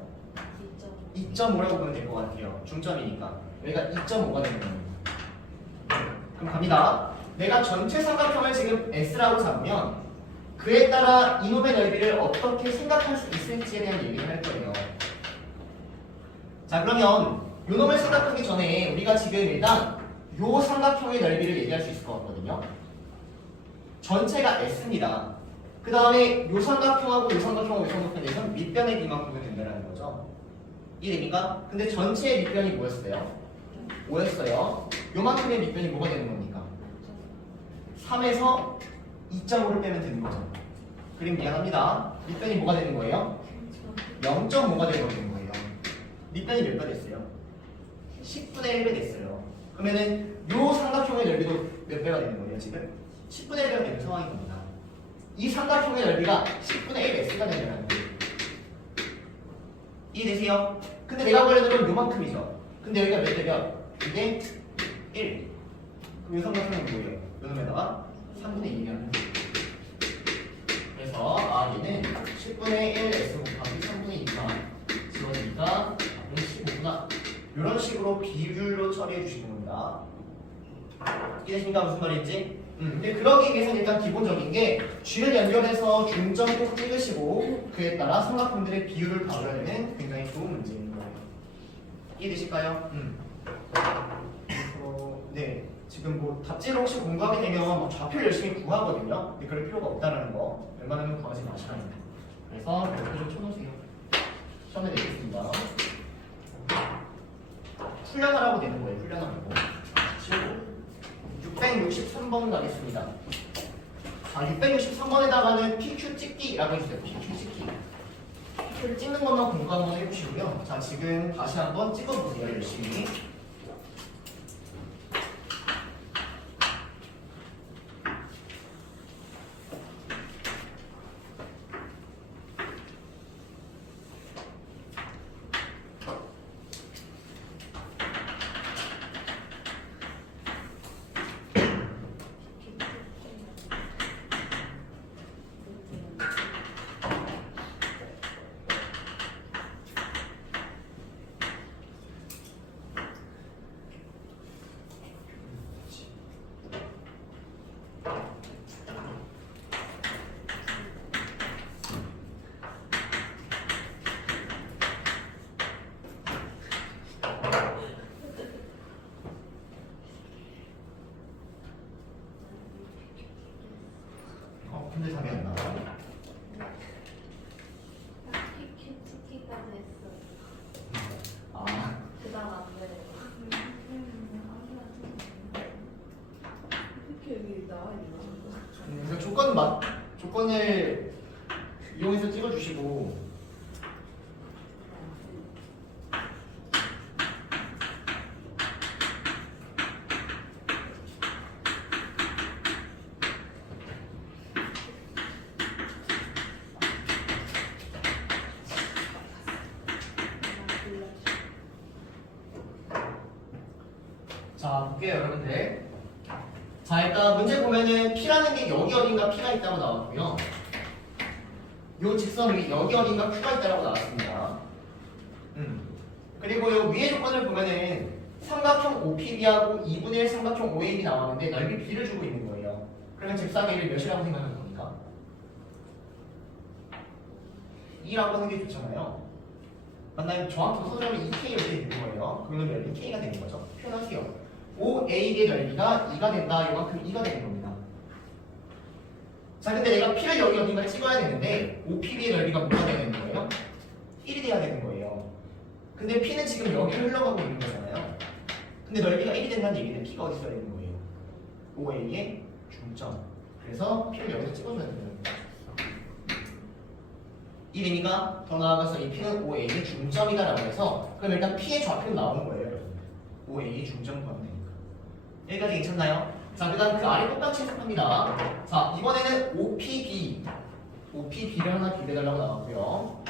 2.5라고 보면 될 것 같아요. 중점이니까. 여기가 2.5가 되는 겁니다. 그럼 갑니다. 내가 전체 삼각형을 지금 S라고 잡으면 그에 따라 이놈의 넓이를 어떻게 생각할 수 있을지에 대한 얘기를 할 거예요. 자, 그러면 요놈을 생각하기 전에 우리가 지금 일단 요 삼각형의 넓이를 얘기할 수 있을 것 같거든요. 전체가 S입니다. 그 그 다음에 요 삼각형하고 요 삼각형하고 요 삼각형에서 밑변의 비만큼은 된다는 거죠. 이해됩니까? 근데 전체의 밑변이 뭐였어요? 5였어요. 요만큼의 밑변이 뭐가 되는 겁니까? 3에서 2.5를 빼면 되는 거죠. 그림 미안합니다. 밑변이 뭐가 되는 거예요? 0.5가 되는 거예요. 밑변이 몇 배 됐어요? 10분의 1배 됐어요. 그러면은 요 삼각형의 넓이도 몇 배가 되는 거예요, 지금? 10분의 1배가 되는 상황인 겁니다. 이 삼각형의 넓이가 10분의 1 x가 되는 거예요. 이해되세요? 근데 내가 보려는 건 요만큼이죠. 근데 여기가 몇 대면? 이게 1. 그럼 이 삼각형은 뭐예요? 요놈에다가 3분의 2면. 그래서 얘는 10분의 1 x 곱하기 3분의 2가 지워지니까 15구나. 이런 식으로 비율로 처리해 주시는 겁니다. 이해되십니까? 무슨 말인지? 근데 그러기 위해서는 일단 기본적인 게 G를 연결해서 중점 꼭 찍으시고 그에 따라 삼각형들의 비율을 봐줘야 되는 굉장히 좋은 문제인 거예요. 이해되실까요? 네. 지금 뭐 답지를 혹시 공부하게 되면 뭐 좌표를 열심히 구하거든요. 근데 그럴 필요가 없다는 거 웬만하면 구하지 마시라. 그래서 이렇게 좀 쳐놓으세요. 시험에 내겠습니다. 훈련하라고 되는 거예요. 훈련하라고. 663번 가겠습니다. 자, 663번에다가는 PQ 찍기라고 해주세요. PQ 찍기. PQ를 찍는 것만 공부 한번 해보시고요. 자, 지금 다시 한번 찍어보세요. 열심히. 근데 답이 안 나와. PQ 찍기까지 했어. 아, 그 다음 안 돼. PQ 여기 나와 있나? 그러니까 조건을 이용해서 찍어주시고. 자, 볼게요, 여러분들. 자, 일단 문제 보면은 P라는 게 여기 어딘가 P가 있다고 나왔고요. 요 직선이 여기 어딘가 Q가 있다고 나왔습니다. 그리고 요 위에 조건을 보면은 삼각형 OPB하고 2분의 1 삼각형 OAB 나왔는데 넓이 B를 주고 있는 거예요. 그러면 직사계를 몇이라고 생각하는 겁니까? 2라고 하는 게 좋잖아요. 만나면 정확히 서술하면 2K 이렇게 되는 거예요. 그러면 넓이 K가 되는 거죠. 표현하세요. OAB의 넓이가 2가 된다. 이만큼 2가 되는 겁니다. 자, 근데 내가 P를 여기 어딘가 찍어야 되는데 OPB의 넓이가 뭐가 돼야 되는 거예요? 1이 돼야 되는 거예요. 근데 P는 지금 여기 흘러가고 있는 거잖아요. 근데 넓이가 1이 된다는 얘기는 P가 어디 있어야 되는 거예요? OA의 중점. 그래서 P를 여기서 찍어줘야 되는 겁니다. 이름이가 더 나아가서 이 P는 OA의 중점이다라고 해서 그럼 일단 P의 좌표는 나오는 거예요. OA의 중점 구하면 되니까. 여기까지 괜찮나요? 자, 그 다음 그 아래 똑같이 해석합니다. 자, 이번에는 OPB를 하나 비교해달라고 나왔고요.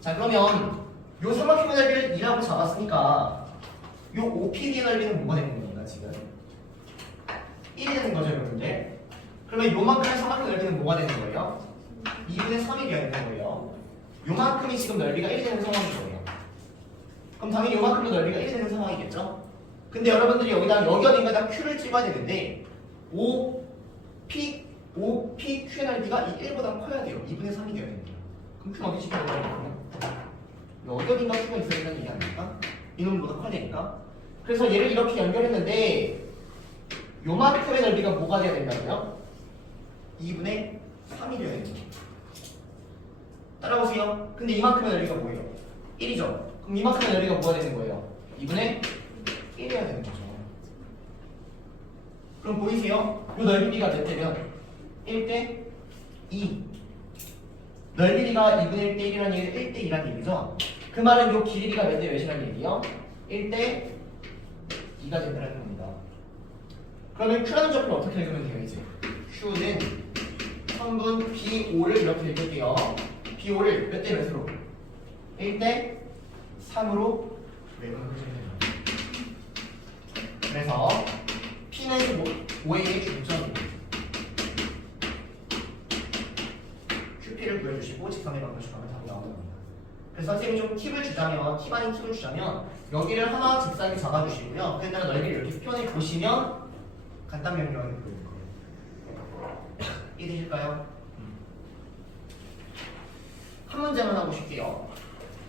자, 그러면 요 삼각형의 넓이를 2라고 잡았으니까 요 OPB의 넓이는 뭐가 되는 겁니까, 지금? 1이 되는 거죠, 여러분들. 그러면 요만큼의 삼각형의 넓이는 뭐가 되는 거예요? 2분의 3이 되어야 되는 거예요. 요만큼이 지금 넓이가 1이 되는 상황인 거예요. 그럼 당연히 요만큼의 넓이가 1이 되는 상황이겠죠? 근데 여러분들이 여기 어딘가다 Q를 찍어야 되는데 OPQ의 넓이가 이 1보다 커야 돼요. 2분의 3이 되어야 됩니다. 그럼 Q는 어디 찍혀야 되거든요? 여기 어딘가 Q가 있어야 된다는 얘기 아닙니까? 이놈보다 커야 되니까. 그래서 얘를 이렇게 연결했는데 요만큼의 넓이가 뭐가 돼야 된다고요? 2분의 3이 되어야 되는 거죠. 따라오세요. 근데 이만큼의 넓이가 뭐예요? 1이죠. 그럼 이만큼의 넓이가 뭐가 되는 거예요? 2분의 1이어야 되는 거죠. 그럼 보이세요? 이 넓이 B가 몇 대면 1대 2. 넓이 B가 2분의 1대 1이라는 얘기는 1대 2라는 얘기죠. 그 말은 이 길이 B가 몇 대 몇이라는 얘기요? 1대 2가 된다는 겁니다. 그러면 Q라는 좌표를 어떻게 읽으면 돼요, 이제? Q는 성분 B5를 이렇게 읽을게요. B5를 몇 대 몇으로? 1대 3으로 외우는 거죠. 그래서 P는 5A의 중점입니다. QP를 구해주시고 직선의 방정식 하면 답이 나오는 겁니다. 그래서 선생님이 좀 팁을 주자면, 팁 아닌 팁을 주자면 여기를 하나 직사하게 잡아주시고요. 그 다음에 넓이를 이렇게 표현해 보시면 간단 명령이 보이는 거예요. 이해되실까요? 한 문제만 하고 쉴게요.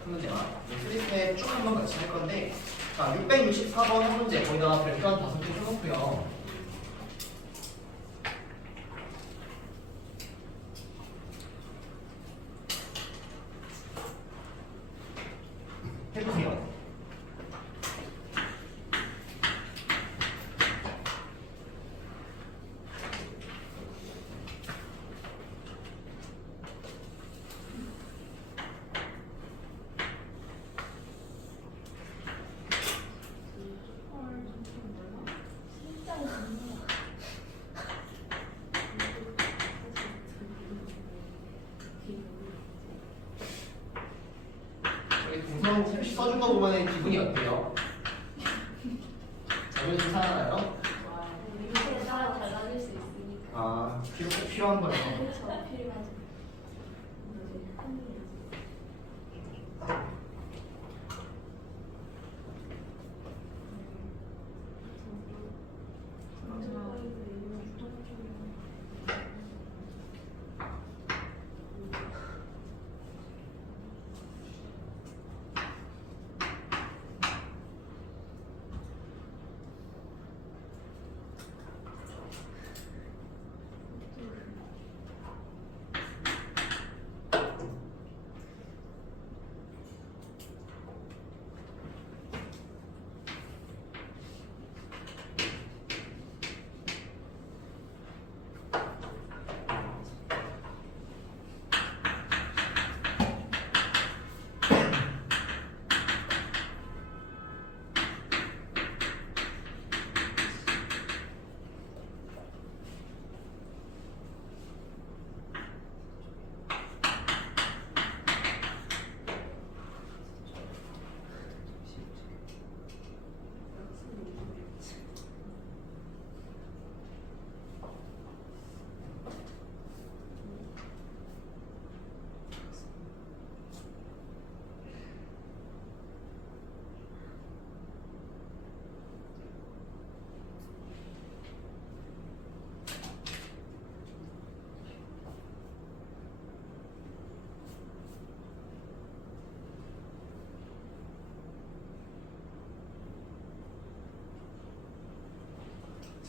한 문제만. 스리스에 쭉 한번 같이 할 건데, 자, 664번 한 문제 거기다가 별표 한 5개 써놓고요. 해보세요. 동성 쌤씨 써준 거 보면 기분이 어때요? 기분이 괜찮아요? 밑에 따라 달라질 수 있으니까. 아, 필요한 거예요. 그렇죠. 필요하죠.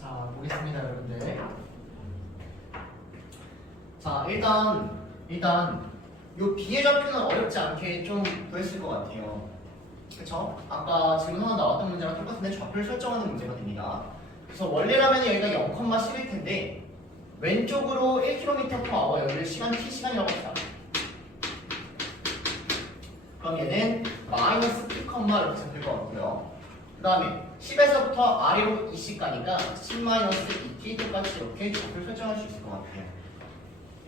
자, 보겠습니다, 여러분들. 자, 일단 요 B의 좌표는 어렵지 않게 좀 구했을 것 같아요. 그쵸? 아까 질문 하나 나왔던 문제랑 똑같은데 좌표를 설정하는 문제가 됩니다. 그래서 원래라면 여기가 0,10일 텐데 왼쪽으로 1km/h 여기를 시간 T시간이라고 합시다. 그럼 얘는 마이너스 T, 이렇게 잡힐 것 같고요. 그 다음에 10에서부터 아래로 20 가니까 10-2t 똑같이 이렇게 좌표를 설정할 수 있을 것 같아요.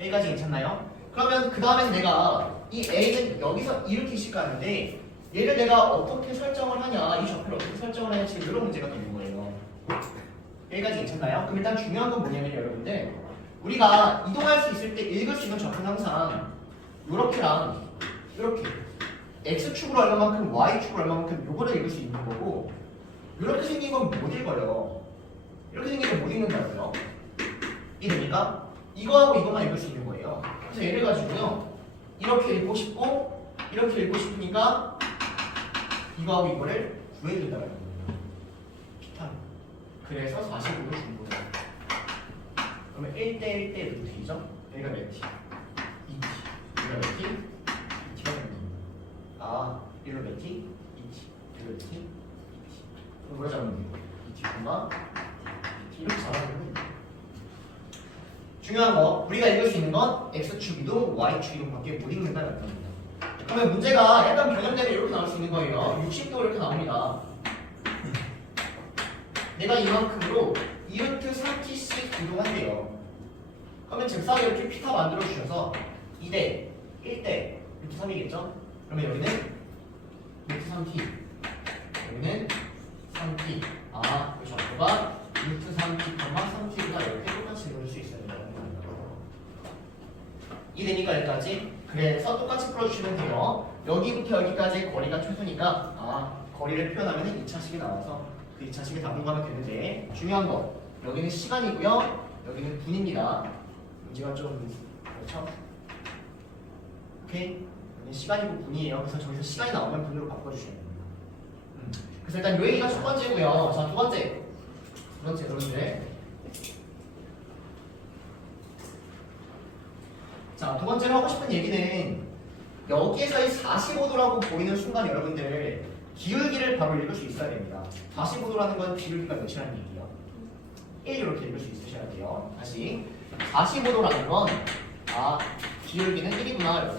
여기까지 괜찮나요? 그러면 그 다음엔 내가 이 A는 여기서 이렇게 10 가는데 얘를 내가 어떻게 설정을 하냐, 이 좌표를 어떻게 설정을 하냐, 지금 이런 문제가 되는 거예요. 여기까지 괜찮나요? 그럼 일단 중요한 건 뭐냐면 여러분들, 우리가 이동할 수 있을 때 읽을 수 있는 좌표는 항상 요렇게랑 이렇게 X축으로 얼마만큼 Y축으로 얼마만큼 요거를 읽을 수 있는 거고, 이렇게 생긴 건 못 읽어요. 이렇게 생긴 건 못 읽는다고요. 이해됩니까? 이거하고 이것만 읽을 수 있는 거예요. 그래서 예를 가지고요, 이렇게 읽고 싶고 이렇게 읽고 싶으니까 이거하고 이거를 구해준다는 거예요. 비타민. 그래서 45를 준 거예요. 그러면 1대1대 루트 2죠? 여기가 몇 t? 2t. 여기가 몇 t? 2t가 됩니다. 아, 1로 몇 t? 2t. 1로 몇 t? 2t. 그럼 뭐라 잡으면 돼요? 2t, 2t. 이렇게 잡아주면 됩니다. 중요한 거, 우리가 읽을 수 있는 건 x축이동 y축이동밖에 못 읽는다는 겁니다. 그러면 문제가 약간 변형되면 이렇게 나올 수 있는 거예요. 60도 이렇게 나옵니다. 내가 이만큼으로 2루트 3t씩 이동한대요. 그러면 즉사에 이렇게 피타 만들어 주셔서 2대 1대 루트 3이겠죠? 그러면 여기는 루트 3t, 여기는 3t. 아, 그 좌표가 루트 3t, 3t가 이렇게 똑같이 읽을 수 있어요. 이해되니까 여기까지? 그래서 똑같이 풀어주시면 돼요. 여기부터 여기까지 거리가 최소니까 거리를 표현하면 2차식이 나와서 그 2차식을 답변하면 되는데 중요한 거 여기는 시간이고요. 여기는 분입니다. 문제가 좀 그렇죠? 오케이? 여기는 시간이고 분이에요. 그래서 저기서 시간이 나오면 분으로 바꿔주셔야 됩니다. 그래서 일단 요 얘기가 첫 번째고요. 자, 두 번째 여러분들. 자, 두 번째로 하고 싶은 얘기는 여기에서 이 45도라고 보이는 순간 여러분들 기울기를 바로 읽을 수 있어야 됩니다. 45도라는 건 기울기가 몇이라는 얘기예요? 1 이렇게 읽을 수 있으셔야 돼요. 다시 45도라는 건 기울기는 1이구나.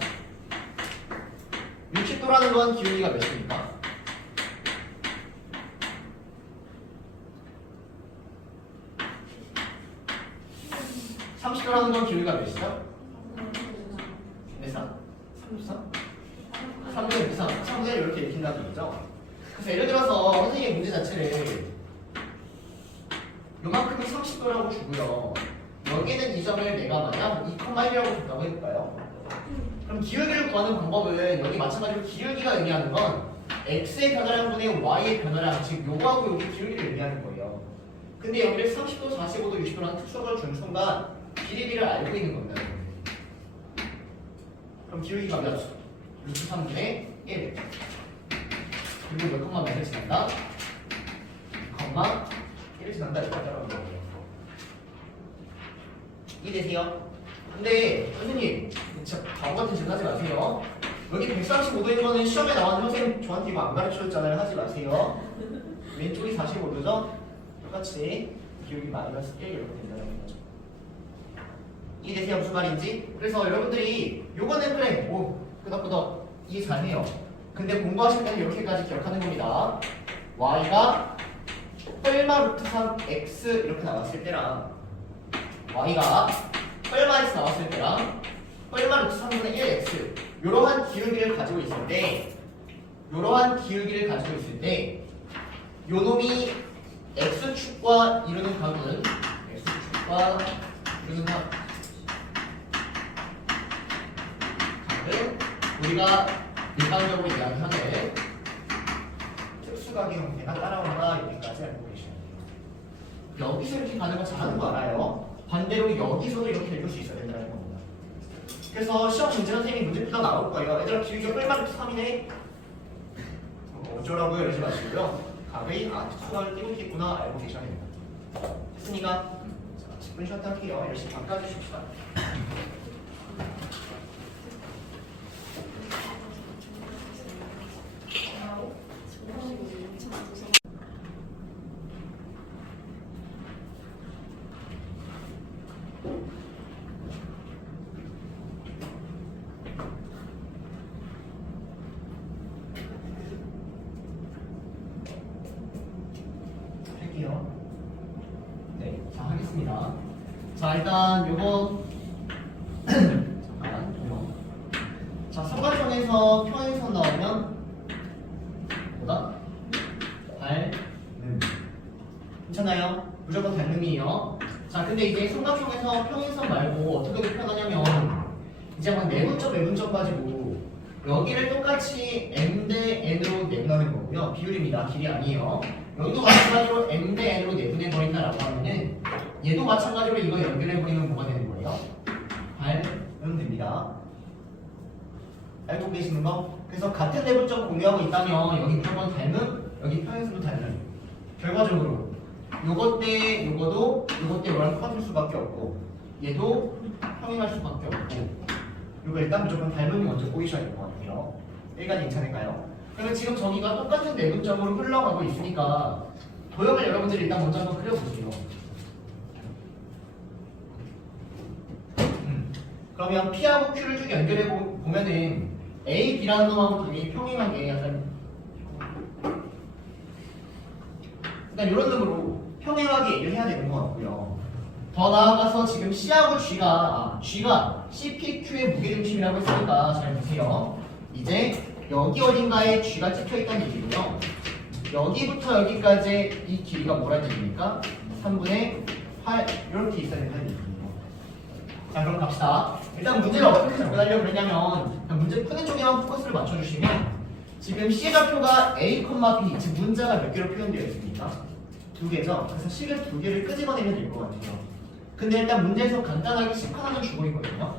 60도라는 건 기울기가 몇입니까? 30도라는 건 기울기가 몇이죠? 몇 상? 33? 3분의 2상, 3분의 1 이렇게 읽힌다는 얘기죠. 그래서 예를 들어서 선생님의 문제 자체를 요만큼이 30도라고 주고요. 여기는 이 점을 내가 만약 2,1이라고 준다고 해볼까요? 그럼 기울기를 구하는 방법은 여기 마찬가지로 기울기가 의미하는 건 x의 변화량분의 y의 변화량, 즉 요거하고 여기 기울기를 의미하는 거예요. 근데 여기를 30도, 45도, 60도라는 특수를 준 순간 길이를 알고 있는 겁니다. 그럼 기울기가 몇? 루트 3분의 1. 그리고 몇 컴마 몇을 지난다? 컴마 1을 지난다. 이렇게 따라오는 거예요. 이해되세요? 근데 선생님 진짜 바보 같은 짓 하지 마세요. 여기 135도인 거는 시험에 나왔는데 선생님 저한테 이거 안 가르쳐줬잖아요. 하지 마세요. 왼쪽이 45도죠? 똑같이 기울기 마이너스 1 이렇게 된다는 거죠. 이해되세요? 무슨 말인지? 그래서 여러분들이 요거는 그래 끄덕끄덕 이해 잘해요. 근데 공부하실 때는 이렇게까지 기억하는 겁니다. y가 뻘마 루트 3x 이렇게 나왔을 때랑 y가 뻘마 x 나왔을 때랑 뻘마 루트 3분의 1x 이러한 기울기를 가지고 있을 때 요 놈이 x축과 이루는 각은 우리가 일반적으로 이야기하는 특수각의 형태가 따라온다. 여기까지 알고 계셔야 돼요. 여기서 이렇게 가는 거 잘하는 거 알아요? 반대로 여기서도 이렇게 읽을 수 있어야 된다는 겁니다. 그래서 시험 문제 선생님이 문제표가 나올 거예요. 얘들아 기울기가 뻘마 루트 3이네 어쩌라고요? 이러지 마시고요. 각의 특수각을 띄고 있겠구나 알고 계셔야 됩니다. 됐습니까? 자, 10분 쉬었다 할게요. 열심히 바꿔주십시다. 할게요. 네, 자 하겠습니다. 자 일단 요거 잠깐 요거. 자 삼각형에서 평행선 나오면 뭐다? 닮음. 괜찮아요? 무조건 닮음이에요. 자 근데 이제 삼각형에서 평행선 말고 어떻게 표현하냐면 이제 막 내분점 외분점 가지고 여기를 똑같이 m 대 n으로 내분하는 거고요. 비율입니다. 길이 아니에요. 여기도 마찬가지로 m 대 n으로 내분해버린다라고 하면은 얘도 마찬가지로 이거 연결해버리면 뭐가 되는 거예요? 닮음 됩니다. 알고 계시는 거? 그래서 같은 내분점 공유하고 있다면 여기 무조건 닮음, 여기 평행선도 닮음. 결과적으로 요것 때 요거도 요것 때 요랑 똑같을 수밖에 없고 얘도 평행할 수밖에 없고 이거 일단 무조건 닮음이 먼저 보이셔야 될 것 같아요. 여기까지 괜찮을까요? 그러면 지금 저기가 똑같은 내분점으로 흘러가고 있으니까 도형을 여러분들이 일단 먼저 한번 그려보세요. 그러면 P하고 Q를 쭉 연결해 보면은 A, B라는 놈하고 당연히 평행하게 약간 이런 놈으로 평행하게 얘기를 해야 되는 것 같고요. 더 나아가서 지금 C하고 G가 CPQ의 무게중심이라고 했으니까 잘 보세요. 이제 여기 어딘가에 G가 찍혀있다는 얘기고요. 여기부터 여기까지 이 길이가 뭐라는 얘기입니까? 3분의 8 이렇게 있어야 된다는 얘기예요. 자 그럼 갑시다. 일단 문제를 어떻게 접근하려고 그러냐면 문제 푸는 쪽에만 포커스를 맞춰주시면 지금 C의 좌표가 A, B 즉 문자가 몇 개로 표현되어 있습니까? 2개죠? 그래서 식을 2개를 끄집어내면 될 것 같아요. 근데 일단 문제에서 간단하게 식 하나는 주고 있거든요.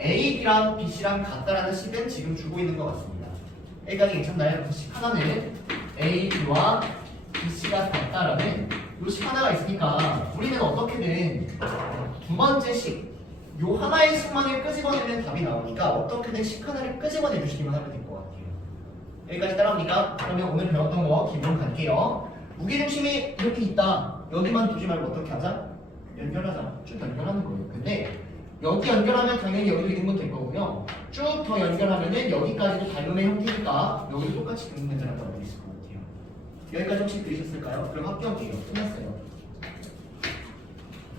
A, B랑 B, C랑 같다라는 식은 지금 주고 있는 것 같습니다. 여기까지 괜찮나요? 그래서 식 하나는 A, B와 B, C가 같다라는 이 식 하나가 있으니까 우리는 어떻게든 두 번째 식 요 하나의 식만을 끄집어내면 답이 나오니까 어떻게든 식 하나를 끄집어내 주시기만 하면 될 것 같아요. 여기까지 따라옵니까? 그러면 오늘 배웠던 거 기본 갈게요. 무게중심이 이렇게 있다. 여기만 두지 말고 어떻게 하자? 연결하자. 쭉 연결하는 거예요. 근데 여기 연결하면 당연히 여기도 이등분 될 거고요. 쭉 더 연결하면은 여기까지도 닮음의 형태니까 여기도 똑같이 등분된다는 걸 알고 있을 것 같아요. 여기까지 혹시 그리셨을까요? 그럼 합격이에요. 끝났어요.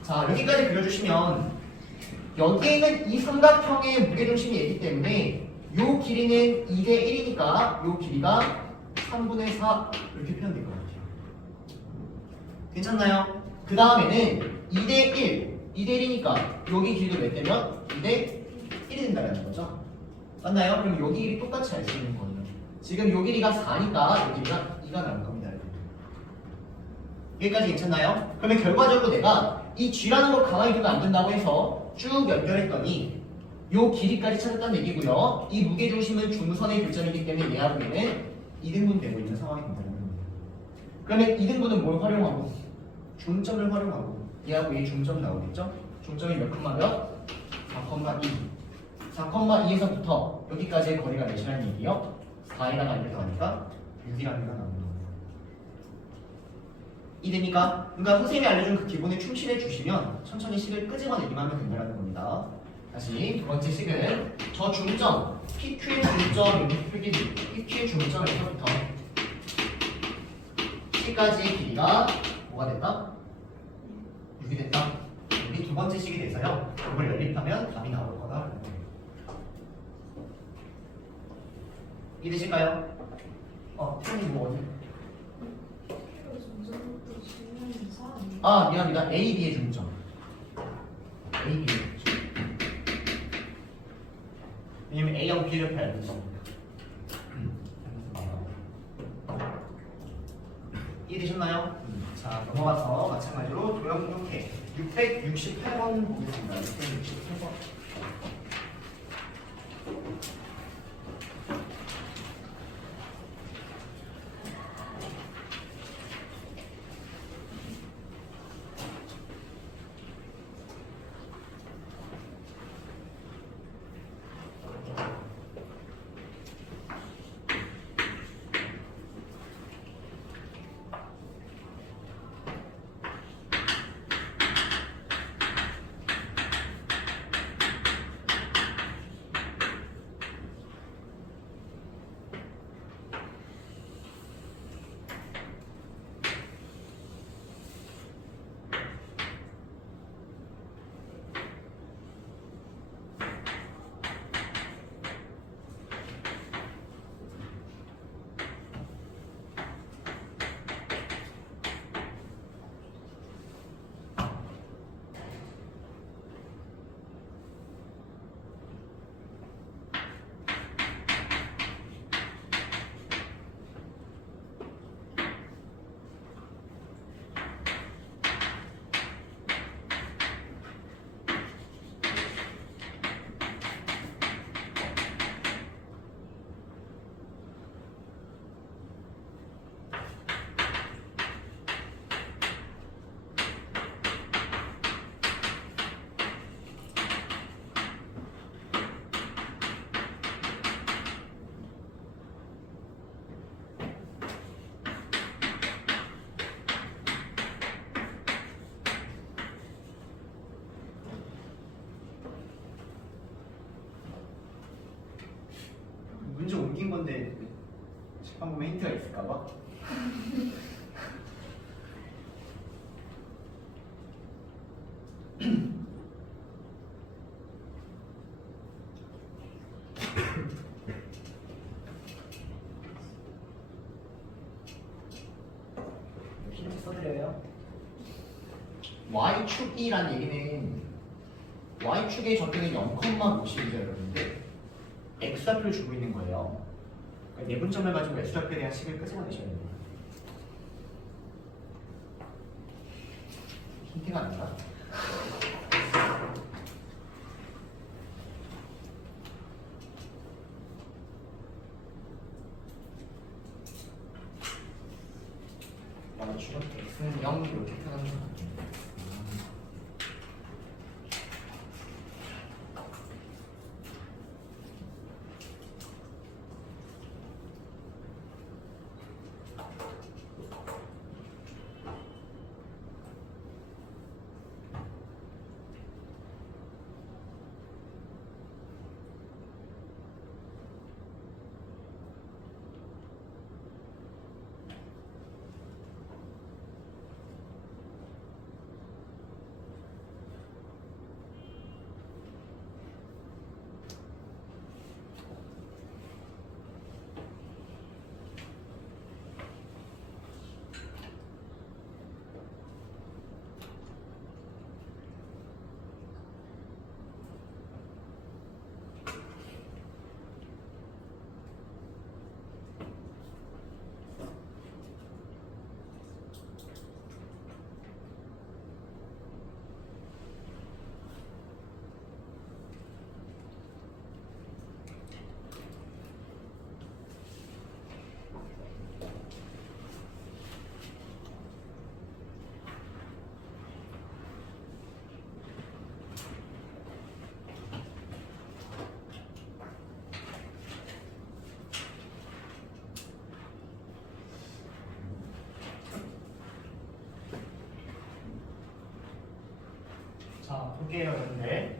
자 여기까지 그려주시면 여기에 있는 이 삼각형의 무게중심이 있기 때문에 이 길이는 2대 1이니까 이 길이가 3분의 4 이렇게 표현될 것 같아요. 괜찮나요? 그 다음에는 2대 1, 2대 1이니까 여기 길이도 몇 대면 2대 1이 된다는 거죠. 맞나요? 그럼 여기 길이 똑같이 알 수 있는 거예요. 지금 요 길이가 4니까 요 길이가 2가 나올 겁니다. 여기까지 괜찮나요? 그러면 결과적으로 내가 이 G라는 걸 가만히 두면 안 된다고 해서 쭉 연결했더니 요 길이까지 찾았다는 얘기고요. 이 무게중심은 중선의 교점이기 때문에 얘하고는 2등분 되고 있는 상황이 된다는 겁니다. 그러면 2등분은 뭘 활용하고? 중점을 활용하고 얘하고 얘 중점 나오겠죠? 중점이 몇 콤마 몇? 4,2 4,2에서부터 여기까지의 거리가 몇이라는 얘기요? 4에다가 1을 더하니까 6이라는 게 나옵니다. 이해됩니까? 그러니까 선생님이 알려준 그 기본에 충실해 주시면 천천히 식을 끄집어내기만 하면 된다는 겁니다. 다시 두 번째 식은 저 중점, PQ의 중점 이렇게 표기돼. PQ의 중점에서부터 C까지의 길이가 뭐가 됐다? 6이 됐다. 우리 두 번째 식이 돼서요. 이걸 연립하면 답이 나올 거다. 이해되실까요? 태연이 뭐 어디? 아 미안합니다. A, B의 중점. A, B의 중점. 왜냐면 A하고 B를 이렇게 알고 있습니다. 이해되셨나요? 자 넘어가서 마찬가지로 도형 형태 668번 보겠습니다. 668번. 건데 책방 보면 힌트가 있을까봐. 힌트 써드려요. y축이란 얘기는 y축의 적분이 0,50이죠 여러분들. x좌표를 주고 있는 거예요. 그러니까 내분점을 가지고 x좌표에 대한 식을 끄집어내셔야 됩니다. 힌트가 아닌가? y축은 x는 0 이렇게 표현하는 거 같아요. 자, 볼게요, 여러분들.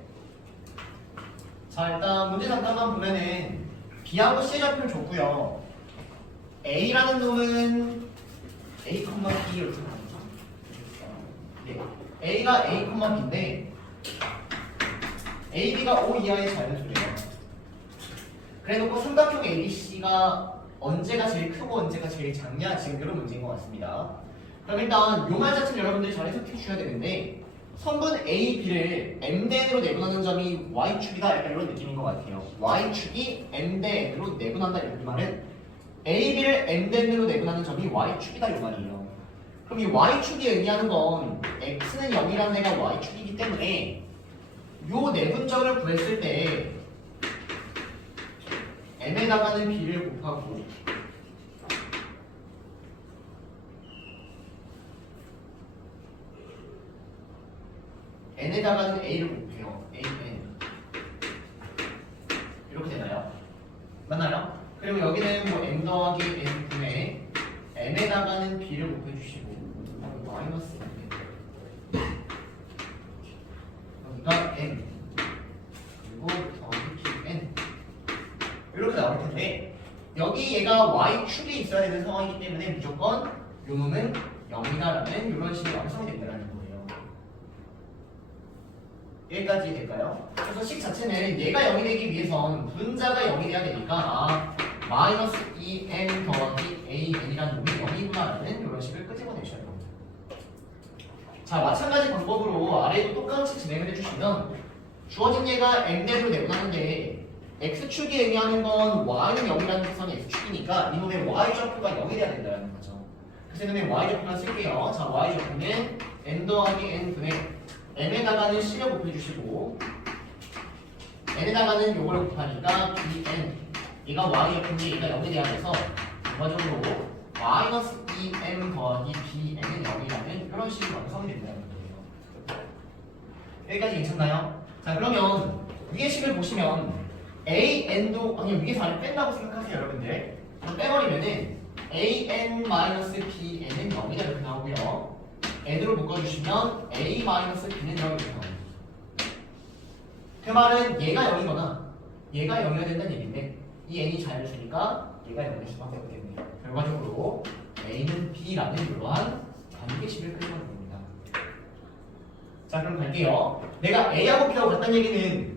자, 일단 문제 잠깐만 보면은 B하고 C의 좌표를 줬고요. A라는 놈은 A, B 이렇게 나오죠. 네. A가 A, B인데 A, B가 O 이하의 자연수래요. 그래놓고 삼각형 ABC가 언제가 제일 크고 언제가 제일 작냐 지금 이런 문제인 것 같습니다. 그럼 일단 요 말 자체는 여러분들이 잘 해석해 주셔야 되는데 성분 A, B를 M-N으로 내분하는 점이 Y축이다 약간 이런 느낌인 것 같아요. Y축이 M 대 N으로 내분한다 이 말은 A, B를 M 대 N으로 내분하는 점이 Y축이다 이 말이에요. 그럼 이 Y축이 의미하는 건 X는 0이라는 애가 Y축이기 때문에 요 내분점을 구했을 때 M에다가는 B를 곱하고 N에다가는 A를 곱해요. A는 이렇게 되나요? 맞나요? 그리고 여기는 뭐 M 더하기 N 분의 M에다가는 B를 곱해주시고 마이너스 여기가 M 그리고 더하기 BN 이렇게 나올 텐데 여기 얘가 Y축이 있어야 되는 상황이기 때문에 무조건 요 놈은 0이다라는 이런 식의 완성이 된다는 거예요. 여기까지 될까요? 그래서 식 자체는 얘가 0이 되기 위해선 분자가 0이 돼야 되니까 마이너스 2n 더하기 an이라는 놈이 0이구나라는 이런 식을 끄집어내셔야 됩니다. 자, 마찬가지 방법으로 아래도 똑같이 진행을 해주시면 주어진 얘가 m대로 내분하는데 x축이 의미하는 건 y는 0이라는 계산이 x축이니까 이놈의 y좌표가 0이 돼야 된다는 거죠. 그래서 이놈의 y좌표만 쓸게요. 자, y좌표는 n 더하기 n 분의 m에다가는 C를 곱해주시고 n에다가는 요걸 곱하니까 bn 얘가 y좌표인데 얘가 0이 돼야 돼서 결과적으로 마이너스 2m 더하기 bn은 0이라는 이런 식으로 완성이 된다는 거예요. 여기까지 괜찮나요? 자, 그러면 위의 식을 보시면 an도 아니 위에서 안에 뺀다고 생각하세요 여러분들. 그럼 빼버리면은 an-bn은 0이다 이렇게 나오고요. n으로 묶어주시면 a-b는 0이 나옵니다. 그 말은 얘가 0이거나 얘가 0이어야 된다는 얘기인데 이 n이 자연수니까 얘가 0일 수밖에 없겠네. 결과적으로 A는 B라는 이러한 관계식을 그리면 됩니다. 자, 그럼 갈게요. 내가 A하고 B하고 같다는 얘기는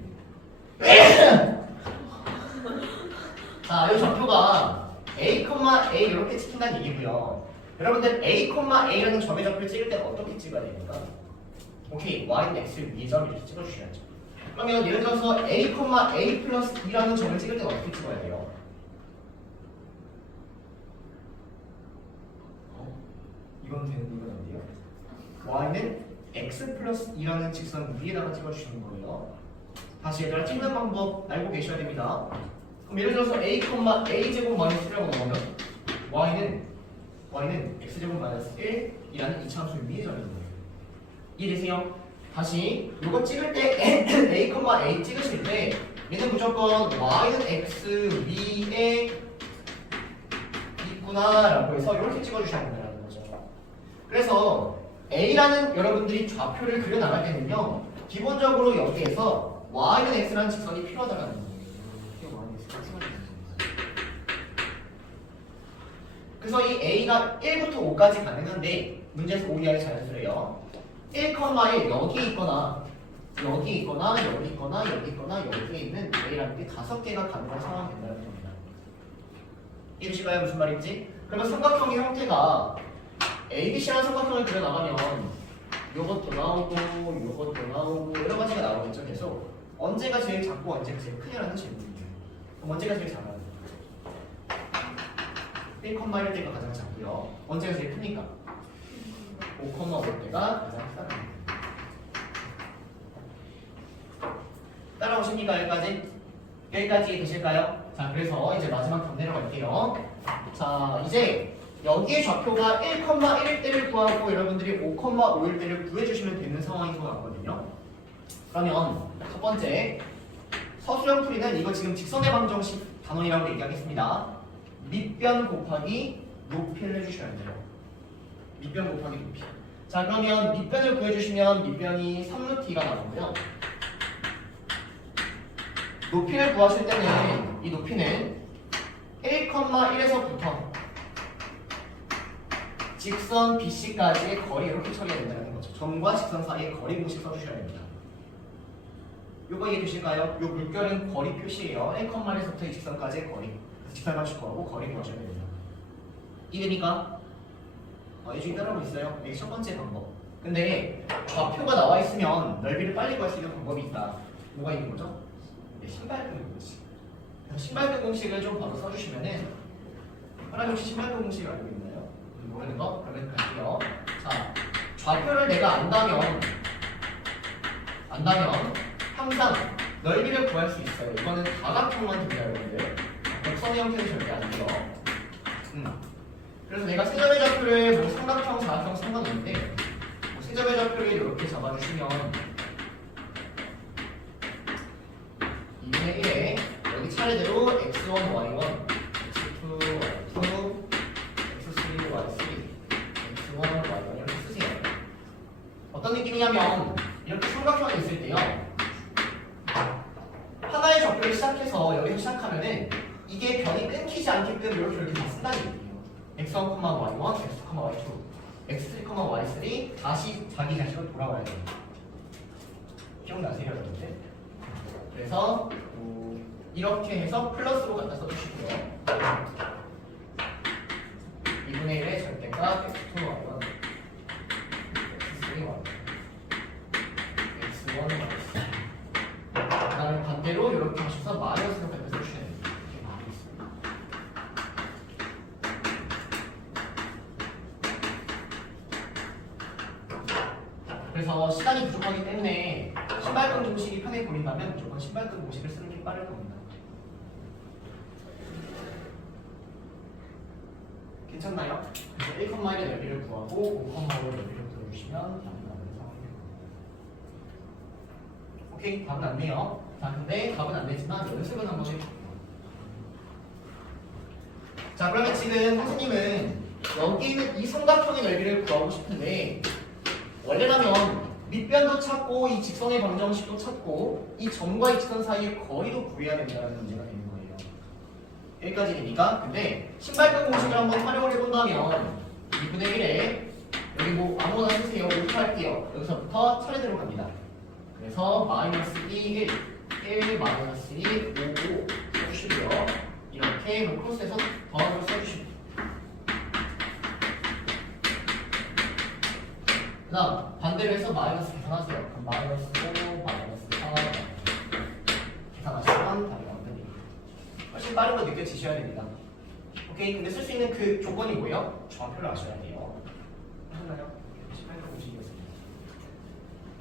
자, 이 좌표가 A, A 이렇게 찍힌다는 얘기고요. 여러분들 A, A라는 점의 좌표를 찍을 때 어떻게 찍어야 됩니까? 오케이, Y는 X 위의 점 이렇게 찍어주셔야죠. 그러면 예를 들어서 A, A 플러스 2라는 점을 찍을 때 어떻게 찍어야 돼요? 이건 되는 이건 어디요? Y는 X 플러스 2라는 직선 위에다가 찍어주시는 거예요. 다시 얘들아 찍는 방법 알고 계셔야 됩니다. 그럼 예를 들어서 A, A 제곱 마이너스 1이라고 나오면 Y는 X 제곱 마이너스 1이라는 이차함수 위의 점인 거예요. 이해되세요? 다시 이거 찍을 때 A, A 찍으실 때 얘는 무조건 Y는 X 위에 있구나 라고 해서 이렇게 찍어주셔야 된다는 거죠. 그래서 A라는 여러분들이 좌표를 그려나갈 때는요 기본적으로 여기에서 Y는 X라는 직선이 필요하다는 거예요. 그래서 이 A가 1부터 5까지 가능한데 문제에서 5 이하의 자연수래요. 1,1 여기 있거나 여기 있거나 여기 있거나 여기 있거나 여기에 있는 A라는 게 5개가 가능한 상황이 된다는 겁니다. 이해되실까요? 무슨 말인지? 그러면 삼각형의 형태가 ABC라는 삼각형을 그려나가면 요것도 나오고 여러 가지가 나오겠죠. 계속 언제가 제일 작고 언제가 제일 크냐라는 질문이에요. 그럼 언제가 제일 작아요? 1,1 때가 가장 작고요. 언제가 제일 크니까? 5,5 때가 가장 크다. 따라오십니까? 여기까지? 여기까지 되실까요? 자, 그래서 이제 마지막 점 내려갈게요. 자, 이제 여기에 좌표가 1,1일 때를 구하고 여러분들이 5,5일 때를 구해주시면 되는 상황인 것 같거든요. 그러면 첫 번째 서술형 풀이는 이거 지금 직선의 방정식 단원이라고 얘기하겠습니다. 밑변 곱하기 높이를 해주셔야 돼요. 밑변 곱하기 높이. 자, 그러면 밑변을 구해주시면 밑변이 3루t가 나오고요. 높이를 구하실 때는 이 높이는 1,1에서부터 직선 BC까지의 거리 이렇게 처리해야 된다는 거죠. 점과 직선 사이의 거리 공식 써주셔야 됩니다. 요거 이해되실까요? 요 물결은 거리 표시예요. 1,1에서부터 이 직선까지의 거리. 직선방식 구하고 거리 구하셔야 됩니다. 이해됩니까? 이 중에 따라오고 있어요. 이게 첫 번째 방법. 근데 좌표가 나와 있으면 넓이를 빨리 구할 수 있는 방법이 있다. 뭐가 있는 거죠? 신발끈 공식. 신발끈 공식을 좀 바로 써주시면은 하나님 혹시 신발끈 공식을 알고 있나요? 모르는 거? 그러면 갈게요. 자, 좌표를 내가 안다면 항상 넓이를 구할 수 있어요. 이거는 다각형만 됩니다, 여러분들. 곡선의 형태는 절대 안 돼요. 그래서 내가 세점의 좌표를 뭐 삼각형, 사각형 상관없는데 뭐 세점의 좌표를 이렇게 잡아주시면 2분의 1에 여기 차례대로 x1, y1, x2, y2, x3, y3, x1, y1 이렇게 쓰세요. 어떤 느낌이냐면 이렇게 삼각형이 있을 때요. 하나의 좌표를 시작해서 여기서 시작하면은 이게 변이 끊기지 않게끔 이렇게 다 쓴다는 얘기예요. x1, y1, x2, y2, x3, y3 다시 자기 자신으로 돌아와야 돼요. 기억나세요, 여러분들? 그래서 이렇게 해서 플러스로 갖다 써주시고요. 2분의 1의 절대값 x2, y1, x3, y1, x1, y2. 그 다음에 반대로 이렇게 하셔서 마이너스로 갖다 써주셔야 됩니다. 이렇게 나오겠습니다. 그래서 시간이 부족하기 때문에 신발끈 공식이 편해 보인다면 무조건 신발끈 공식을 쓰는 게 빠를 겁니다. 괜찮나요? 1,1의 넓이를 구하고 5,5의 넓이를 구해주시면 답이 나오는 상황입니다. 오케이, 답은 안 돼요. 자, 근데 답은 안 되지만 연습은 한번 해볼게요. 자, 그러면 지금 선생님은 여기 있는 이 삼각형의 넓이를 구하고 싶은데 원래라면 밑변도 찾고 이 직선의 방정식도 찾고 이 점과 이 직선 사이의 거리도 구해야 된다는 문제가 되는 거예요. 여기까지 되니까. 근데 신발끈 공식을 한번 활용을 해본다면 2분의 1에 여기 뭐 아무거나 쓰세요. 5 할게요. 여기서부터 차례대로 갑니다. 그래서 마이너스 2, 1 마이너스 2, 5 써주시고요. 이렇게 뭐 크로스해서 더하기로 써주시고. 그 다음 반대로 해서 마이너스 계산하세요. 그럼 마이너스 5, 마이너스 4 계산하시면 답이 나옵니다. 훨씬 빠른 거 느껴지셔야 됩니다. 오케이. 근데 쓸 수 있는 그 조건이 뭐예요? 좌표를 아셔야 돼요. 하셨나요?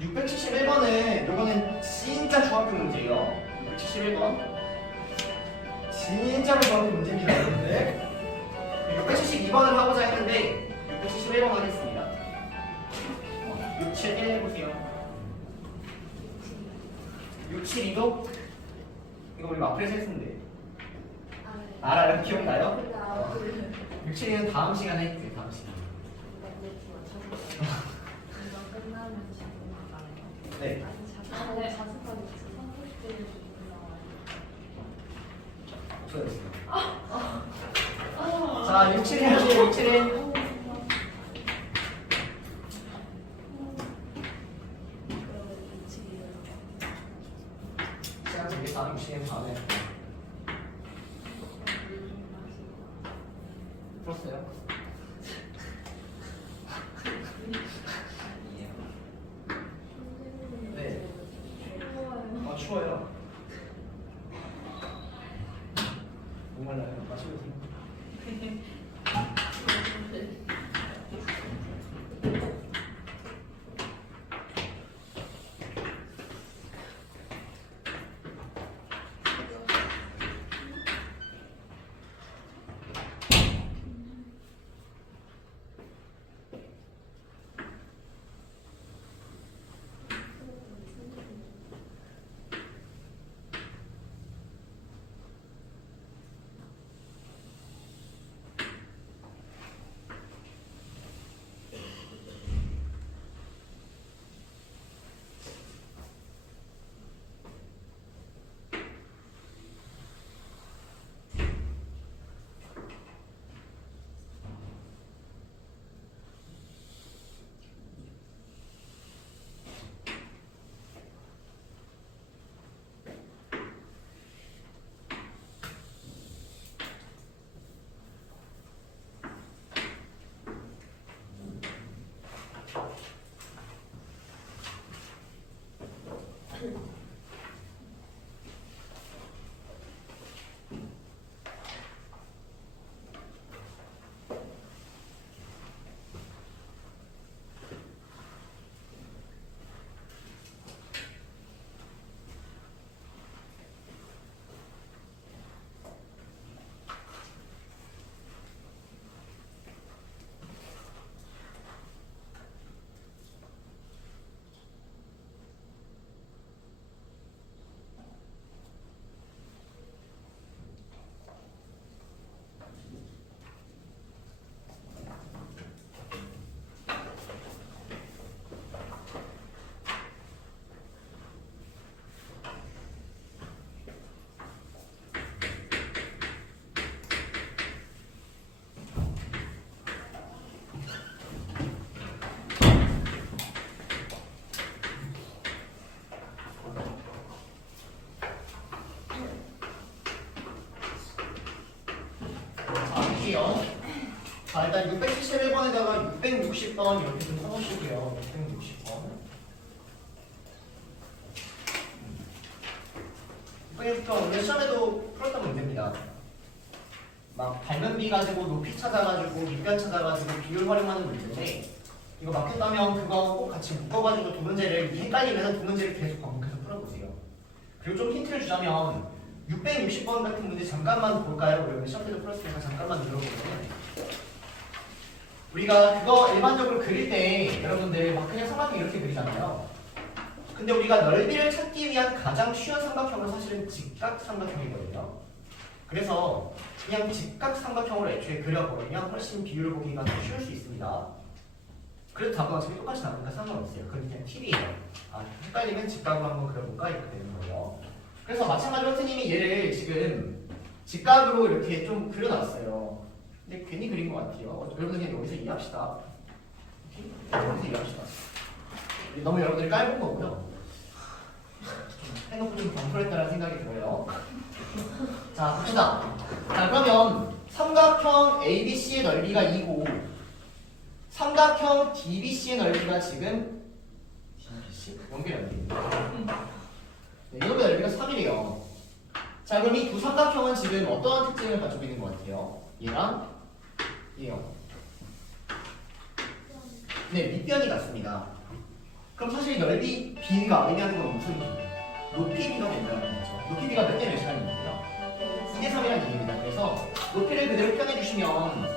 671번은 요거는 진짜 중학교 문제예요. 671번 진짜로 중학교 문제입니다, 여러분들. 672번을 하고자 했는데 671번 하겠습니다. 671 해보세요. 672도 이거 우리 마플에서 했었는데 알아요? 기억나요? 672는 다음 시간에 했어요. 다음 시간. 네. 없어졌어요. 자, 671 하세요. 671. 시간 재밌다. 671 다음에. 풀었어요? 네. 추워요. 목말라요. 마시고 오세요. 할게요. 자, 일단 671번에다가 660번 이렇게 좀 써놓으시고요. 660번. 660번 오늘 시험에도 풀었던 문제입니다. 막 발면비 가지고 높이 찾아가지고 밑변 찾아가지고 비율 활용하는 문제인데 이거 막혔다면 그거 꼭 같이 묶어가지고 두 문제를 헷갈리면 두 문제를 계속 반복해서 풀어보세요. 그리고 좀 힌트를 주자면 660번 같은 문제 잠깐만 볼까요? 우리 시험 때도 풀었으니까 잠깐만 들어보면 우리가 그거 일반적으로 그릴 때 여러분들 막 그냥 삼각형 이렇게 그리잖아요. 근데 우리가 넓이를 찾기 위한 가장 쉬운 삼각형은 사실은 직각 삼각형이거든요. 그래서 그냥 직각 삼각형으로 애초에 그려버리면 훨씬 비율 보기가 더 쉬울 수 있습니다. 그래도 답은 어차피 똑같이 나오니까 상관없어요. 그건 그냥 팁이에요. 아, 헷갈리면 직각으로 한번 그려볼까? 이렇게 되는 거예요. 그래서 마찬가지로 선생님이 얘를 지금 직각으로 이렇게 좀 그려놨어요. 근데 괜히 그린 것 같아요. 여러분들 그냥 여기서 이해합시다. 여기서 이해합시다. 너무 여러분들이 깔본 거고요. 좀 해놓고 좀 경솔했다는 생각이 들어요. 자, 봅시다. 자, 그러면 삼각형 ABC의 넓이가 2고 삼각형 DBC의 넓이가 지금 DBC? 연결이 안 돼. 네, 이놈의 넓이가 3이래요. 자, 그럼 이 두 삼각형은 지금 어떠한 특징을 가지고 있는 것 같아요? 얘랑 얘요. 네, 밑변이 같습니다. 그럼 사실 넓이 B가 의미하는 건 무슨 높이 B가 된다는 거죠. 높이 B가 몇 대 몇이라는 거예요? 2대 3이라는 얘기입니다. 그래서 높이를 그대로 표현해주시면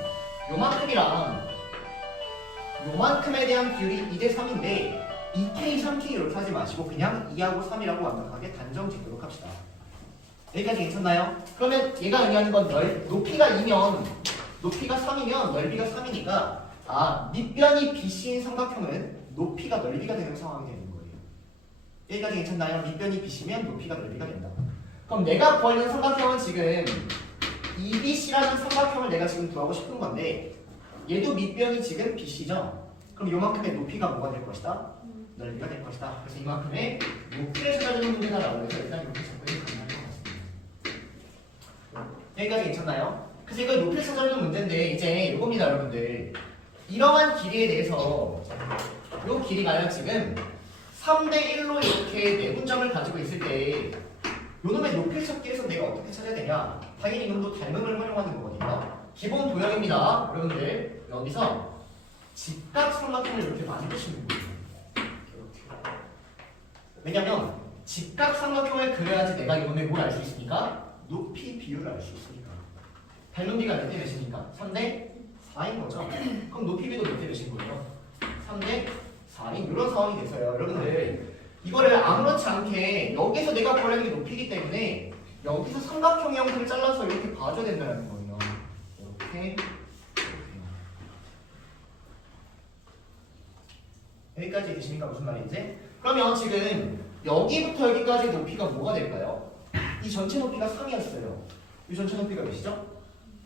요만큼에 대한 비율이 2대 3인데 2K, 3K 이렇게 하지 마시고 그냥 2하고 3이라고 완벽하게 단정 짓도록 합시다. 여기까지 괜찮나요? 그러면 얘가 의미하는 건 높이가 2면 높이가 3이면 넓이가 3이니까 밑변이 BC인 삼각형은 높이가 넓이가 되는 상황이 되는 거예요. 여기까지 괜찮나요? 밑변이 BC면 높이가 넓이가 된다. 그럼 내가 구하려는 삼각형은 지금 EBC라는 삼각형을 내가 지금 구하고 싶은 건데 얘도 밑변이 지금 BC죠? 그럼 요만큼의 높이가 뭐가 될 것이다? 넓이가 될 것이다. 그래서 이만큼의 높이를 찾아주는 문제다라고 해서 일단 이렇게 잡고 가능할 것 같습니다. 여기까지 괜찮나요? 그래서 이걸 높이를 찾아주는 문제인데 이제 이겁니다, 여러분들. 이러한 길이에 대해서 이 길이가요 지금 3대 1로 이렇게 내분점을 가지고 있을 때 요놈의 높이를 찾기 위해서 내가 어떻게 찾아야 되냐? 당연히 이놈도 닮음을 활용하는 거거든요. 기본 도형입니다. 여러분들 여기서 직각 삼각형을 이렇게 만드시는 거예요. 이렇게. 왜냐면 직각 삼각형을 그려야지 내가 이놈의 뭘 알 수 있으니까 높이 비율을 알 수 있으니까. 닮은 비가 몇 대 몇이니까? 3대 4인 거죠. 그럼 높이 비도 몇 대 몇인 거예요? 3대 4인 이런 상황이 돼서요. 여러분들 이거를 아무렇지 않게 여기서 내가 구하려는 게 높이기 때문에 여기서 삼각형의 형태를 잘라서 이렇게 봐줘야 된다는 거예요. 이렇게. 여기까지 계십니까? 무슨 말인지? 그러면 지금 여기부터 여기까지 높이가 뭐가 될까요? 이 전체 높이가 3이었어요. 이 전체 높이가 몇이죠?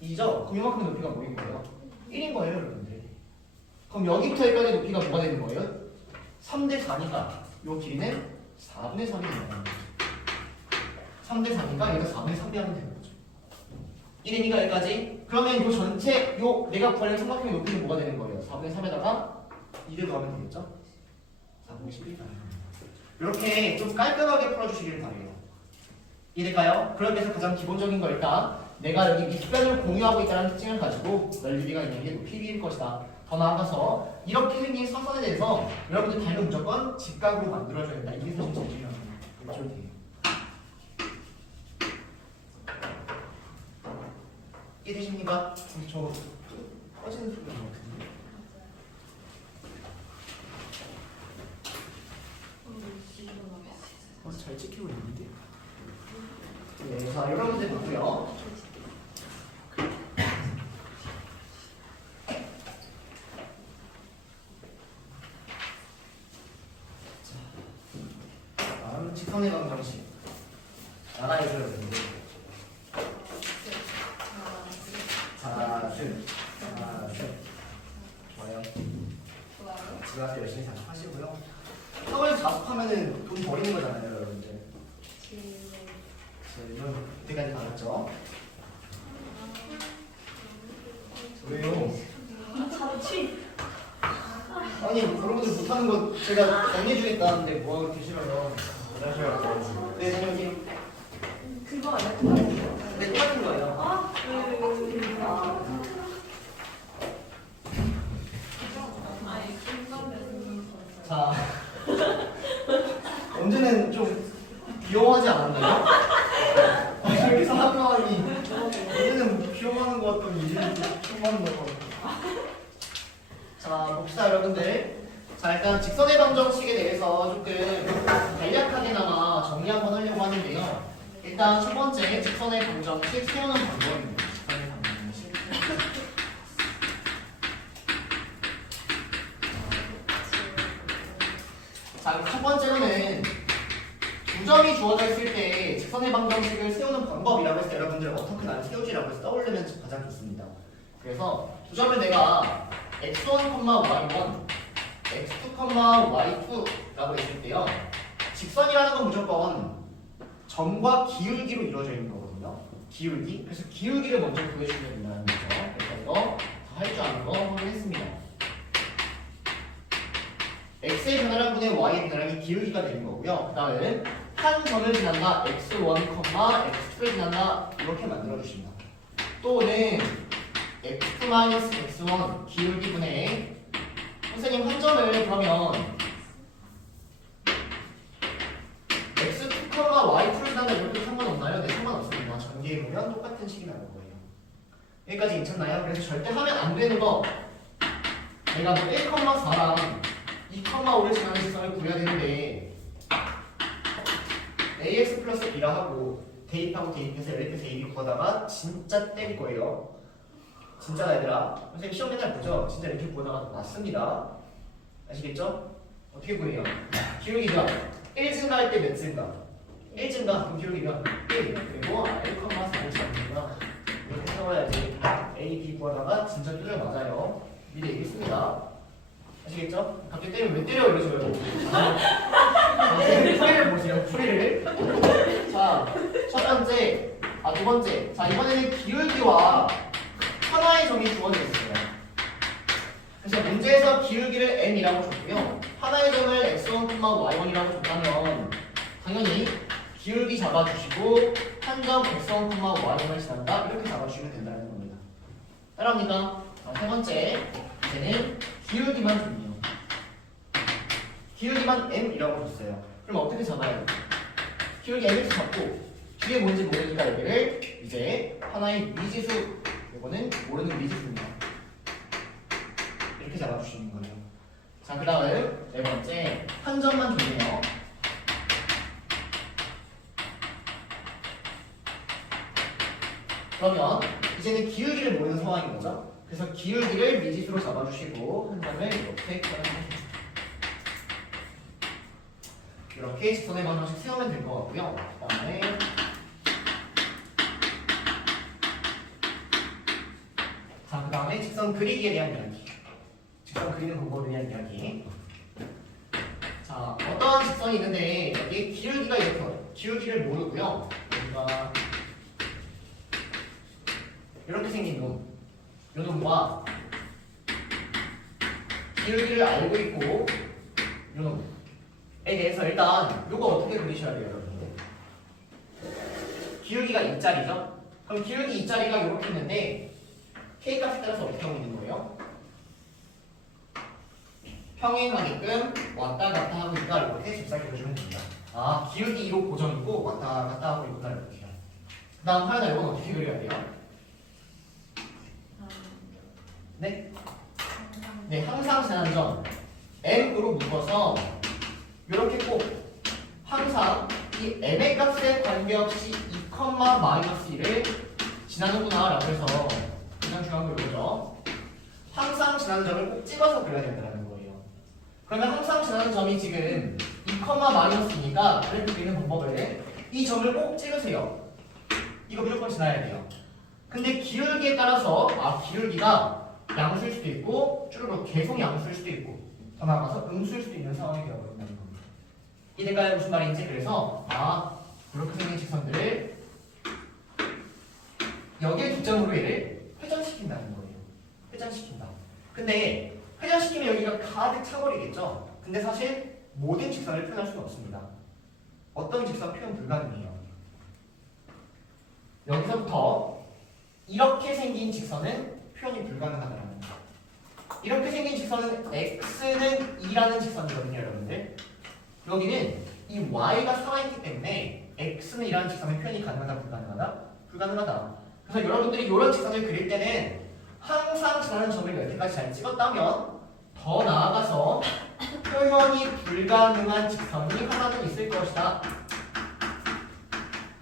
2죠? 그럼 이만큼의 높이가 뭐인 거예요? 1인 거예요, 여러분들. 그럼 여기부터 여기까지 높이가 뭐가 되는 거예요? 3대 4니까 이 길이는 4분의 3이 되는 거예요. 3대 4니까 얘가 4분의 3배 하면 되는 거죠. 1이니까 여기까지. 그러면 이 전체 내가 구하려는 삼각형의 높이는 뭐가 되는 거예요? 4분의 3에다가 2를 더하면 되겠죠? 4분의 11이 되는 거예요. 이렇게 좀 깔끔하게 풀어주시길 바래요. 이해될까요? 그런 데서 가장 기본적인 거 일단 내가 여기 밑변을 공유하고 있다는 특징을 가지고 넓이가 있는 게 높이 비일 것이다. 더 나아가서 이렇게 생긴 사선에 대해서 여러분들 닮은 무조건 직각으로 만들어줘야 된다. 이게 사실 제일 중요한 거예요. 이해되십니까? 저 꺼지는 소리가 것 같은데. 잘 찍히고 있는데. 네, 자 이런 문제 보고요. 다음 직선의 방정식 알아야죠, 여러분들. 좋아요. 집에서 열심히 자습하시고요. 학원에서 자습하면은 돈 버리는 거잖아요, 여러분들. 이런 그때까지 받았죠. 왜요? 아니 여러분들 못하는 거 제가 정리해주겠다는데 뭐하고 이렇게 싫어요? 네, 선생님. 그거 아니야? 네, 똑같은 거예요. 자, 언제는 좀 귀여워하지 않았나요? 여기서 학교하니 언제는 귀여워하는 것 같더니 이제는 귀여워하는 것 같고. 자, 봅시다 여러분들. 자, 일단 직선의 방정식에 대해서 조금 간략하게나마 정리 한번 하려고 하는데요. 일단 첫 번째 직선의 방정식 세우는 방법입니다. 직선의 방정식. 자, 첫 번째로는 두 두 점이 주어져 있을 때 직선의 방정식을 세우는 방법이라고 해서 여러분들 어떻게 나를 세우지라고 해서 떠올리면 가장 좋습니다. 그래서 두 점을 내가 x1, y1, x2, y2라고 했을 때요. 직선이라는 건 무조건 점과 기울기로 이루어져 있는 거거든요. 기울기. 그래서 기울기를 먼저 구해주면 된다는 거죠. 그래서 이거 다 할 줄 아는 거 확인했습니다. x의 변화량 분의 y의 변화량이 기울기가 되는 거고요. 그 다음 한 점을 지난다 x1, x2를 지난다 이렇게 만들어 주십니다. 또는 x2 x1 기울기 분의 선생님 한 점을 그러면 x2, y2를 지난다 이렇게 상관없나요? 네, 상관없습니다. 전개해 보면 똑같은 식이 나올 거예요. 여기까지 괜찮나요? 그래서 절대 하면 안 되는 거 내가 뭐 1,4랑 2,5를 지나는 직선을 구해야 되는데 ax 플러스 b라 하고 대입하고 대입해서 LP에서 AB 구하다가 진짜 때릴 거예요. 진짜다 얘들아. 선생님 시험 맨날 보죠? 진짜 이렇게 구하다가 맞습니다. 아시겠죠? 어떻게 구해요? 기울기가 1 증가할 때 몇 증가? 1 증가. 그럼 기울기가 1. 그리고 1,4를 잡는구나. 이렇게 세워야지. A, B 구하다가 진짜 뚫려 맞아요. 미리 얘기했습니다. 아시겠죠? 갑자기 때리면 왜 때려 이러지 말고 풀이를 보세요. 풀이를. 자, 첫 번째, 두 번째. 자, 이번에는 기울기와 하나의 점이 주어져 있어요. 그래서 문제에서 기울기를 m이라고 줬고요. 하나의 점을 x1, y1이라고 줬다면 당연히 기울기 잡아주시고 한 점 x1, y1을 지난다 이렇게 잡아주시면 된다는 겁니다. 따라합니까? 자, 세 번째, 이제는 기울기만 줍니다. 기울기만 m이라고 줬어요. 그럼 어떻게 잡아요? 기울기 m을 잡고 뒤에 뭔지 모르니까 여기를 이제 하나의 미지수, 이거는 모르는 미지수입니다. 이렇게 잡아주시는 거예요. 자, 그 다음 네 번째, 한 점만 줬네요. 그러면 이제는 기울기를 모르는 상황인 거죠. 그래서 기울기를 미지수로 잡아주시고 한 점을 이렇게 표현해주세요. 이렇게 직선의 방정식 세우면 될 것 같고요. 그 다음에 자, 그 다음에 직선 그리기에 대한 이야기. 직선 그리는 방법에 대한 이야기. 자, 어떤 직선이 있는데 여기 기울기가 이렇게 와요. 기울기를 모르고요. 여기가 이렇게 생긴 놈, 이 놈과 기울기를 알고 있고 이 놈에 대해서 일단 이거 어떻게 그리셔야 돼요, 여러분들? 기울기가 2짜리죠? 그럼 기울기 2짜리가 이렇게 있는데 k 값에 따라서 어떻게 하고 있는 거예요? 평행하게끔 왔다 갔다 하고 있다 이렇게 줍사 그려주면 됩니다. 아, 기울기 2로 고정있고 왔다 갔다 하고 있구나 이렇게요. 그 다음 하나 이건 어떻게 그려야 돼요? 네? 네, 항상 지나는 점 m으로 묶어서 이렇게 꼭 항상 이 m의 값에 관계없이 2, -1을 지나는구나 라고 해서 가장 중요한 거 이거죠. 항상 지나는 점을 꼭 찍어서 그려야 된다는 거예요. 그러면 항상 지나는 점이 지금 2, -이니까 그래프 그리는 방법을 이 점을 꼭 찍으세요. 이거 무조건 지나야 돼요. 근데 기울기에 따라서 기울기가 양수일 수도 있고 쭈르륵 계속 양수일 수도 있고 더 나아가서 음수일 수도 있는 상황이 되어버린다는 겁니다. 이때까지 무슨 말인지 그래서 그렇게 생긴 직선들을 여기에 기점으로 얘를 회전시킨다는 거예요. 회전시킨다. 근데 회전시키면 여기가 가득 차버리겠죠. 근데 사실 모든 직선을 표현할 수는 없습니다. 어떤 직선 표현 불가능해요. 여기서부터 이렇게 생긴 직선은 표현이 불가능하다는 거예요. 이렇게 생긴 직선은 x는 2라는 직선이거든요, 여러분들. 여기는 이 y가 살아있기 때문에 x는 2라는 직선의 표현이 가능하다, 불가능하다? 불가능하다. 그래서 여러분들이 이런 직선을 그릴 때는 항상 지나는 점을 여기까지 잘 찍었다면 더 나아가서 표현이 불가능한 직선이 하나는 있을 것이다.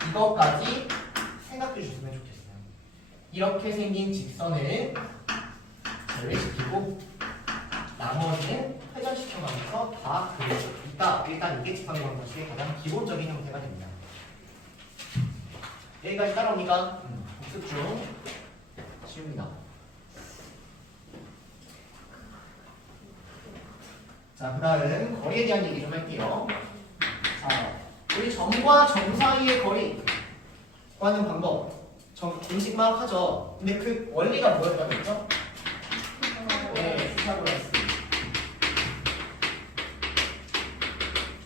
이것까지 생각해 주시면 좋겠어요. 이렇게 생긴 직선을 제외시키고 나머지는 회전시켜가면서 다 그릴 수 있다. 일단 이게 직선의 방정식의 가장 기본적인 형태가 됩니다. 여기까지 따라옵니까? 복습 중 쉬웁니다. 자, 그 다음 거리에 대한 얘기 좀 할게요. 자, 우리 점과 점 사이의 거리 구하는 방법 공식만 하죠. 근데 그 원리가 뭐였다고 했죠? 네, 피타고라스.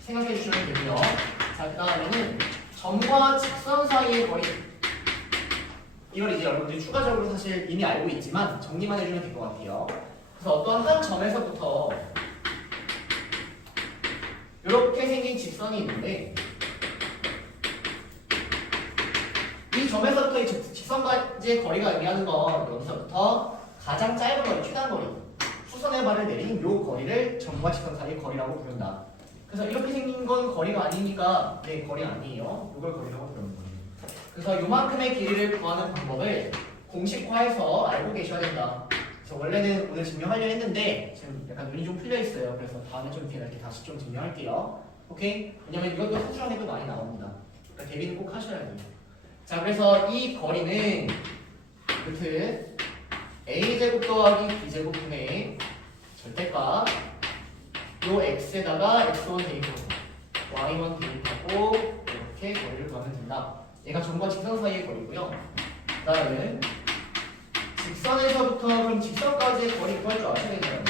생각해 주시면 되고요. 자, 그 다음에는 점과 직선 사이의 거리. 이걸 이제 여러분들이 추가적으로 사실 이미 알고 있지만 정리만 해주면 될 것 같아요. 그래서 어떤 한 점에서부터 이렇게 생긴 직선이 있는데 이 점에서부터 이 직선까지의 거리가 의미하는 건 여기서부터 가장 짧은 거리, 최단 거리 수선의 발을 내린 이 거리를 점과 직선 사이의 거리라고 부른다. 그래서 이렇게 생긴 건 거리가 아니니까 네, 거리 아니에요. 이걸 거리라고 부르는 거예요. 그래서 요만큼의 길이를 구하는 방법을 공식화해서 알고 계셔야 된다. 그래서 원래는 오늘 증명하려 했는데 지금 약간 눈이 좀 풀려 있어요. 그래서 다음에 좀 이렇게 다시 좀 증명할게요. 오케이? 왜냐면 이것도 성수랑에도 많이 나옵니다. 그러니까 대비는 꼭 하셔야 돼요. 자, 그래서 이 거리는 루트 a제곱 더하기 b제곱 분의 절대값 요 x에다가 x1 대입하고 y1 대입하고 이렇게 거리를 구하면 된다. 얘가 점과 직선 사이의 거리고요. 그 다음에 직선에서부터 그럼 직선까지의 거리 구할 줄 아셔야 되잖아요.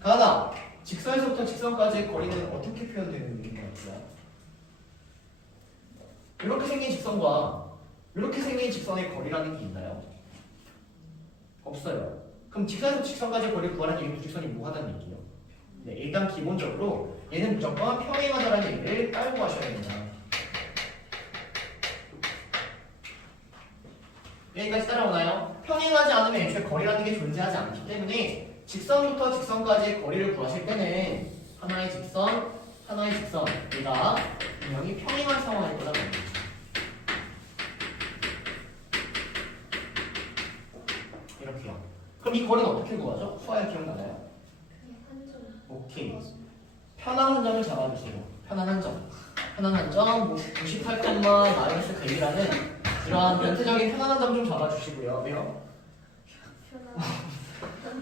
가나 직선에서부터 직선까지의 거리는 어떻게 표현되는 것 같아요? 이렇게 생긴 직선과 이렇게 생긴 직선의 거리라는 게 있나요? 없어요. 그럼 직선에서 직선까지의 거리를 구하라는 얘기는 직선이 뭐 하다는 얘기예요? 네, 일단 기본적으로 얘는 무조건 평행하다라는 얘기를 깔고 가셔야 됩니다. 여기까지 따라오나요? 평행하지 않으면 애초에 거리라는 게 존재하지 않기 때문에 직선부터 직선까지의 거리를 구하실 때는 하나의 직선, 얘가 분명히 평행한 상황일 거라는 거죠. 이렇게요. 그럼 이 거리는 어떻게 구하죠? 수화에 기억나나요? 오케이. 편한 한 점을 잡아주세요. 편한 한 점. 편한 한 점, 98, 마이너스 100이라는 이러한 변태적인 편한 한 점 좀 잡아주시고요. 왜요?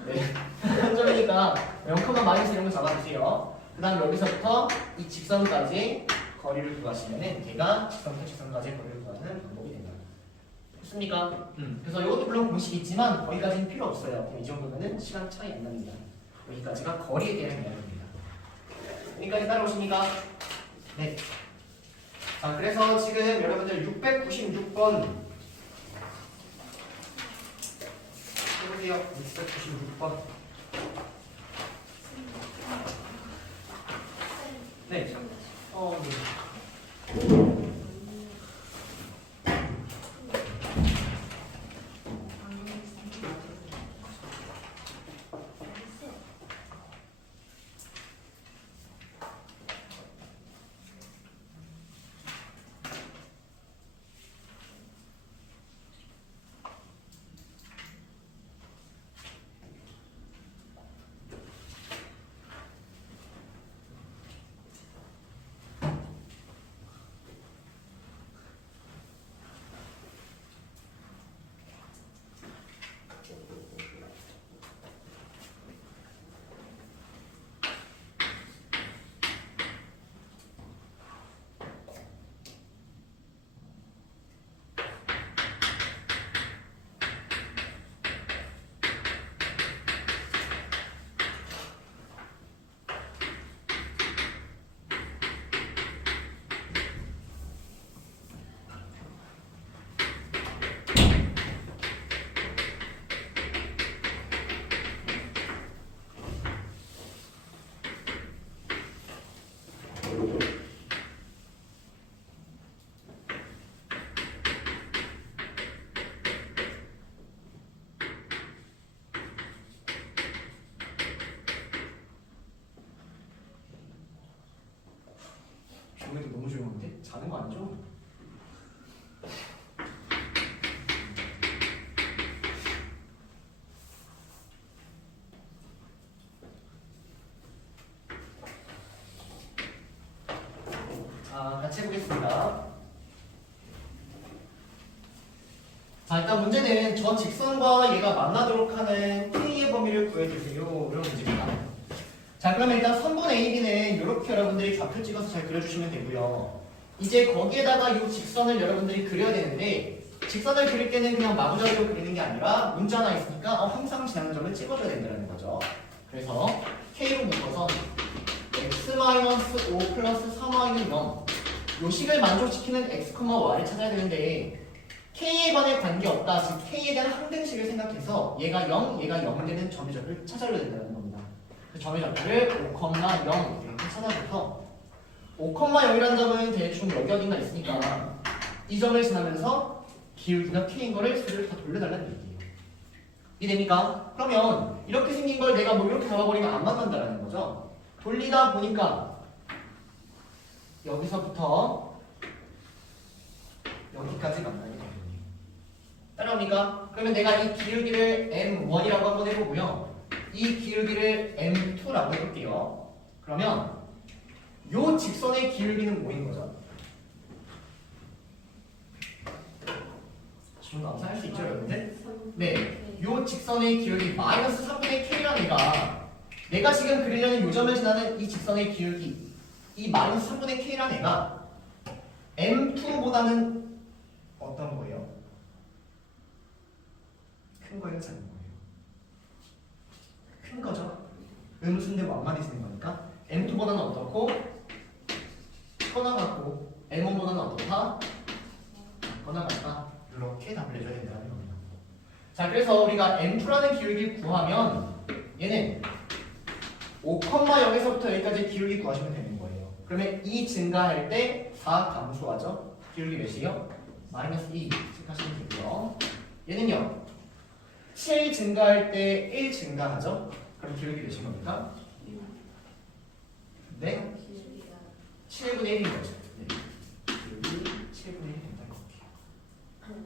네. 한 점이니까 0, 마이너스 이런 거 잡아주세요. 그 다음 여기서부터 이 직선까지 거리를 구하시면은 걔가 직선부터 직선까지의 거리를 구하는 방법이 된다. 됐습니까? 그래서 이것도 물론 공식이 있지만 거기까지는 필요 없어요. 그럼 이 정도면은 시간 차이 안 납니다. 여기까지가 거리에 대한 이야기입니다. 여기까지 따라오십니까? 네. 자, 그래서 지금 여러분들 696번 해보세요. 696번. 네. 네. 조명이 너무 조용한데? 자는 거 아니죠? 자, 일단 문제는 저 직선과 얘가 만나도록 하는 K의 범위를 구해주세요. 이런 문제입니다. 자, 그러면 일단 선분 AB는 이렇게 여러분들이 좌표 찍어서 잘 그려주시면 되고요. 이제 거기에다가 이 직선을 여러분들이 그려야 되는데 직선을 그릴 때는 그냥 마구잡이로 그리는 게 아니라 문자 하나 있으니까 항상 지나는 점을 찍어줘야 된다는 거죠. 그래서 K로 묶어서 x-5 플러스 3y는 0 요 식을 만족시키는 x, y를 찾아야 되는데 K에 관해 관계없다. 즉 K에 대한 항등식을 생각해서 얘가 0, 얘가 0 되는 점의 적을 찾아줘야 된다는 겁니다. 그 점의 적을 5,0 이렇게 찾아줘서 5,0이라는 점은 대충 여기 어딘가 있으니까 이 점을 지나면서 기울기가 K인 거를 수를 다 돌려달라는 얘기예요. 이해됩니까? 그러면 이렇게 생긴 걸 내가 뭐 이렇게 잡아버리면 안 만난다는 거죠. 돌리다 보니까 여기서부터 여기까지 만나게 되거든요. 따라옵니까? 그러면 내가 이 기울기를 M1이라고 한번 해보고요. 이 기울기를 M2라고 해볼게요. 그러면 요 직선의 기울기는 뭐인 거죠? 지금 암산할 수 있죠, 여러분들? 네, 요 직선의 기울기 마이너스 3분의 K라는 애가 내가 지금 그리려는 요 점을 지나는 이 직선의 기울기 이 마이너스 3분의 K라는 애가 M2보다는 어떤 거예요? 큰 거예요, 작은 거예요? 큰 거죠? 음수인데 완만히 쓰는 거니까 M2보다는 어떻고? 커나 같고 M1보다는 어떻다? 커나 같다. 이렇게 답을 내줘야 된다는 겁니다. 자, 그래서 우리가 M2라는 기울기를 구하면 얘는 5,0에서부터 여기까지 기울기 구하시면 되는 거예요. 그러면 2 증가할 때 4 감소하죠? 기울기 몇이요? 마이너스 2 체크하시면 되고요. 얘는요 7 증가할 때 1 증가하죠? 그럼 기울기 몇인 겁니까? 네? 7분의 1인 거죠. 네. 기울기 7분의 1이 된다는 거예요.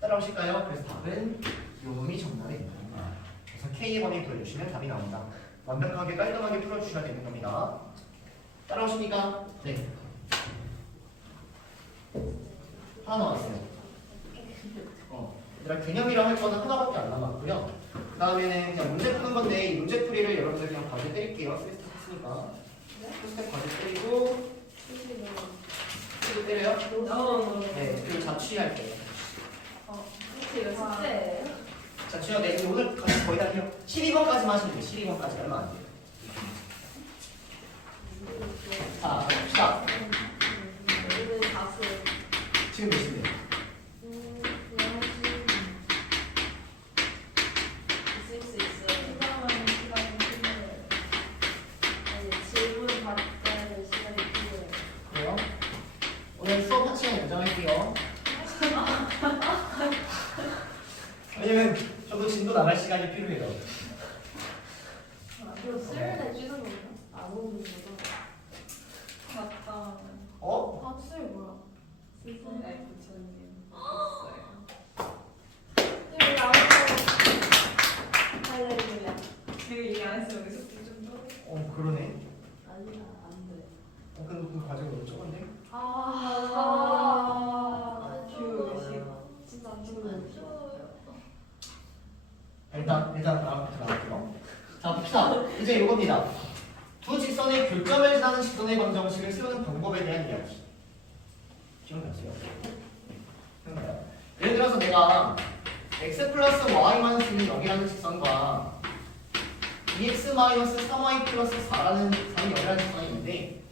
따라오실까요? 그래서 답은 요 놈이 정답입니다. 그래서 K의 범위 구해주시면 답이 나옵니다. 완벽하게 깔끔하게 풀어주셔야 되는 겁니다. 따라오십니까? 네. 하나 나왔어요. 얘들아 개념이라 할 거는 하나밖에 안 남았고요. 그 다음에는 그냥 문제 푸는 건데 이 문제 풀이를 여러분들 그냥 과제 때릴게요. 스스텝 했으니까. 스스텝 과제 때리고 때려요? 네. 그리고 자취할 거예요. 자취요. 네. 오늘 같이 거의 다 해요. 12번까지만 하시면 돼요. 12번까지 얼마 안 돼요. 자, 봅시다. 지금 몇 시인데요? 그래요? 오늘 수업 한 시간 연장할게요. 왜냐면 저도 진도 나갈 시간이 필요해요. 수요일에 뛰는 건가? 안 오는 거죠? 맞다. 어? 아, 수요일 뭐야? 네, 부처님. 수요일 안 오고 할렐루야. 내가 얘기 안 했으면 여기서 좀 더. 그러네. 아니야, 안 돼. 근데 그 과정이 너무 적은데? 교식. 진짜 안 좋은 일단 다음부터 나갈게요. 자, 봅시다. 이제 이겁니다. 두 직선의 교점을 지나는 직선의 방정식을 세우는 방법에 대한 이야기. 기억나세요? 기억나요? 예를 들어서 내가 x 플러스 y만 쓰는 0이라는 직선과 2x 마이너스 3y 플러스 4라는 4는 0이라는 직선이 있는데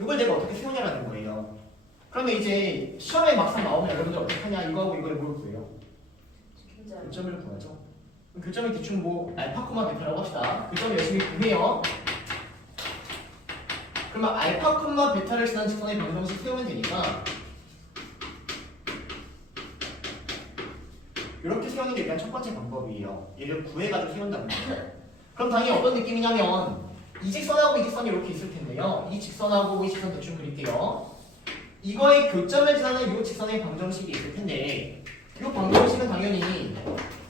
이걸 내가 어떻게 세우냐라는 거예요. 그러면 이제 시험에 막상 나오면 여러분들 어떻게 하냐 이거하고 이걸 뭘 구해요? 교점을 구하죠. 교점이 대충 뭐 알파, 베타라고 합시다. 교점을 열심히 구해요. 그러면 알파, 베타를 지난 직선의 방정식 세우면 되니까 이렇게 세우는 게 일단 첫 번째 방법이에요. 얘를 구해가지고 세운다는 거죠. 그럼 당연히 어떤 느낌이냐면 이 직선하고 이 직선이 이렇게 있을 텐데요. 이 직선하고 이 직선 대충 그릴게요. 이거의 교점을 지나는 이 직선의 방정식이 있을 텐데 이 방정식은 당연히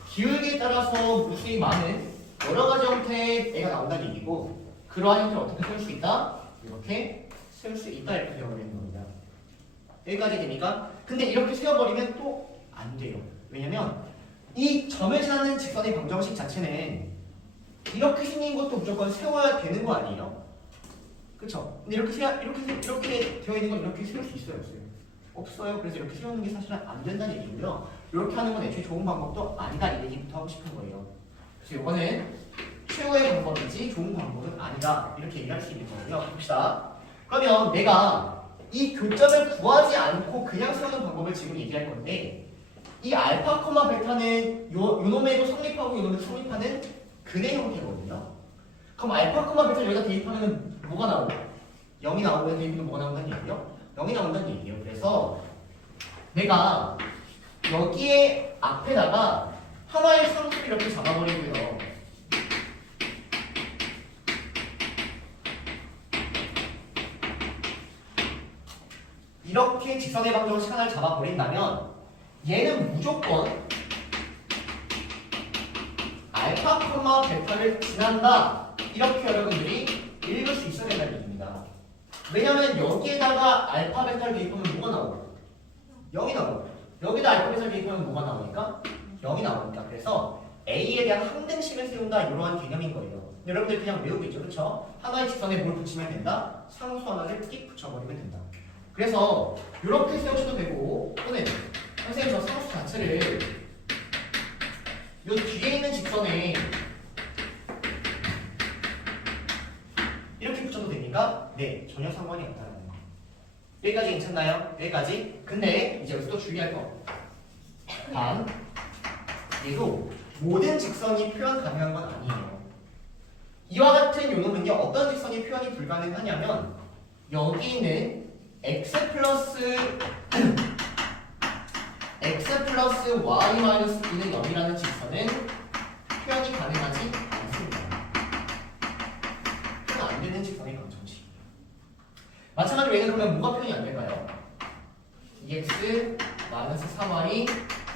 기울기에 따라서 무수히 많은 여러 가지 형태의 애가 나온다는 얘기고 그러한 형태를 어떻게 세울 수 있다? 이렇게 세울 수 있다 이렇게 되어버리는 겁니다. 여기까지 됩니까? 근데 이렇게 세워버리면 또 안 돼요. 왜냐면 이 점을 지나는 직선의 방정식 자체는 이렇게 생긴 것도 무조건 세워야 되는 거 아니에요? 그쵸? 근데 이렇게 되어 있는 건 이렇게 세울 수 있어요? 없어요? 없어요. 그래서 이렇게 세우는 게 사실은 안 된다는 얘기고요. 이렇게 하는 건 애초에 좋은 방법도 아니다 이 얘기부터 하고 싶은 거예요. 그래서 이거는 최고의 방법이지 좋은 방법은 아니다 이렇게 얘기할 수 있는 거고요. 봅시다. 그러면 내가 이 교점을 구하지 않고 그냥 세우는 방법을 지금 얘기할 건데 이 알파, 베타는 요 놈에도 성립하고 요 놈에도 성립하는 근의 형태거든요. 그럼 알파, 베타를 여기다 대입하면 뭐가 나오고 0이 나오면 대입하면 뭐가 나온다는 얘기예요? 0이 나온다는 얘기예요. 그래서 내가 여기에 앞에다가 하나의 상수를 이렇게 잡아버리고요. 이렇게 직선의 방정식 하나를 잡아버린다면 얘는 무조건 알파, 베타를 지난다. 이렇게 여러분들이 읽을 수 있어야 된다는 얘기입니다. 왜냐면 여기에다가 알파, 베타를 대입하면 뭐가 나오고? 0이 나오고. 여기다 알파, 베타를 대입하면 뭐가 나오니까? 0이 나오니까. 그래서 A에 대한 항등식을 세운다. 이러한 개념인 거예요. 여러분들 그냥 외우겠죠. 그렇죠? 하나의 직선에 뭘 붙이면 된다? 상수 하나를 띡 붙여버리면 된다. 그래서 이렇게 세우셔도 되고 또는 선생님 저 상수 자체를 요 뒤에 있는 직선에 이렇게 붙여도 됩니까? 네, 전혀 상관이 없다는 거. 여기까지 괜찮나요? 여기까지? 근데 이제 여기서 또 주의할 거. 단, 얘도 모든 직선이 표현 가능한 건 아니에요. 이와 같은 요놈은요, 어떤 직선이 표현이 불가능하냐면 여기 있는 x 플러스 y 마이너스 b는 0이라는 직선은 표현이 가능하지 않습니다. 표현 안 되는 직선의 방정식. 마찬가지로 얘는 그러면 뭐가 표현이 안 될까요? 2x 마이너스 3y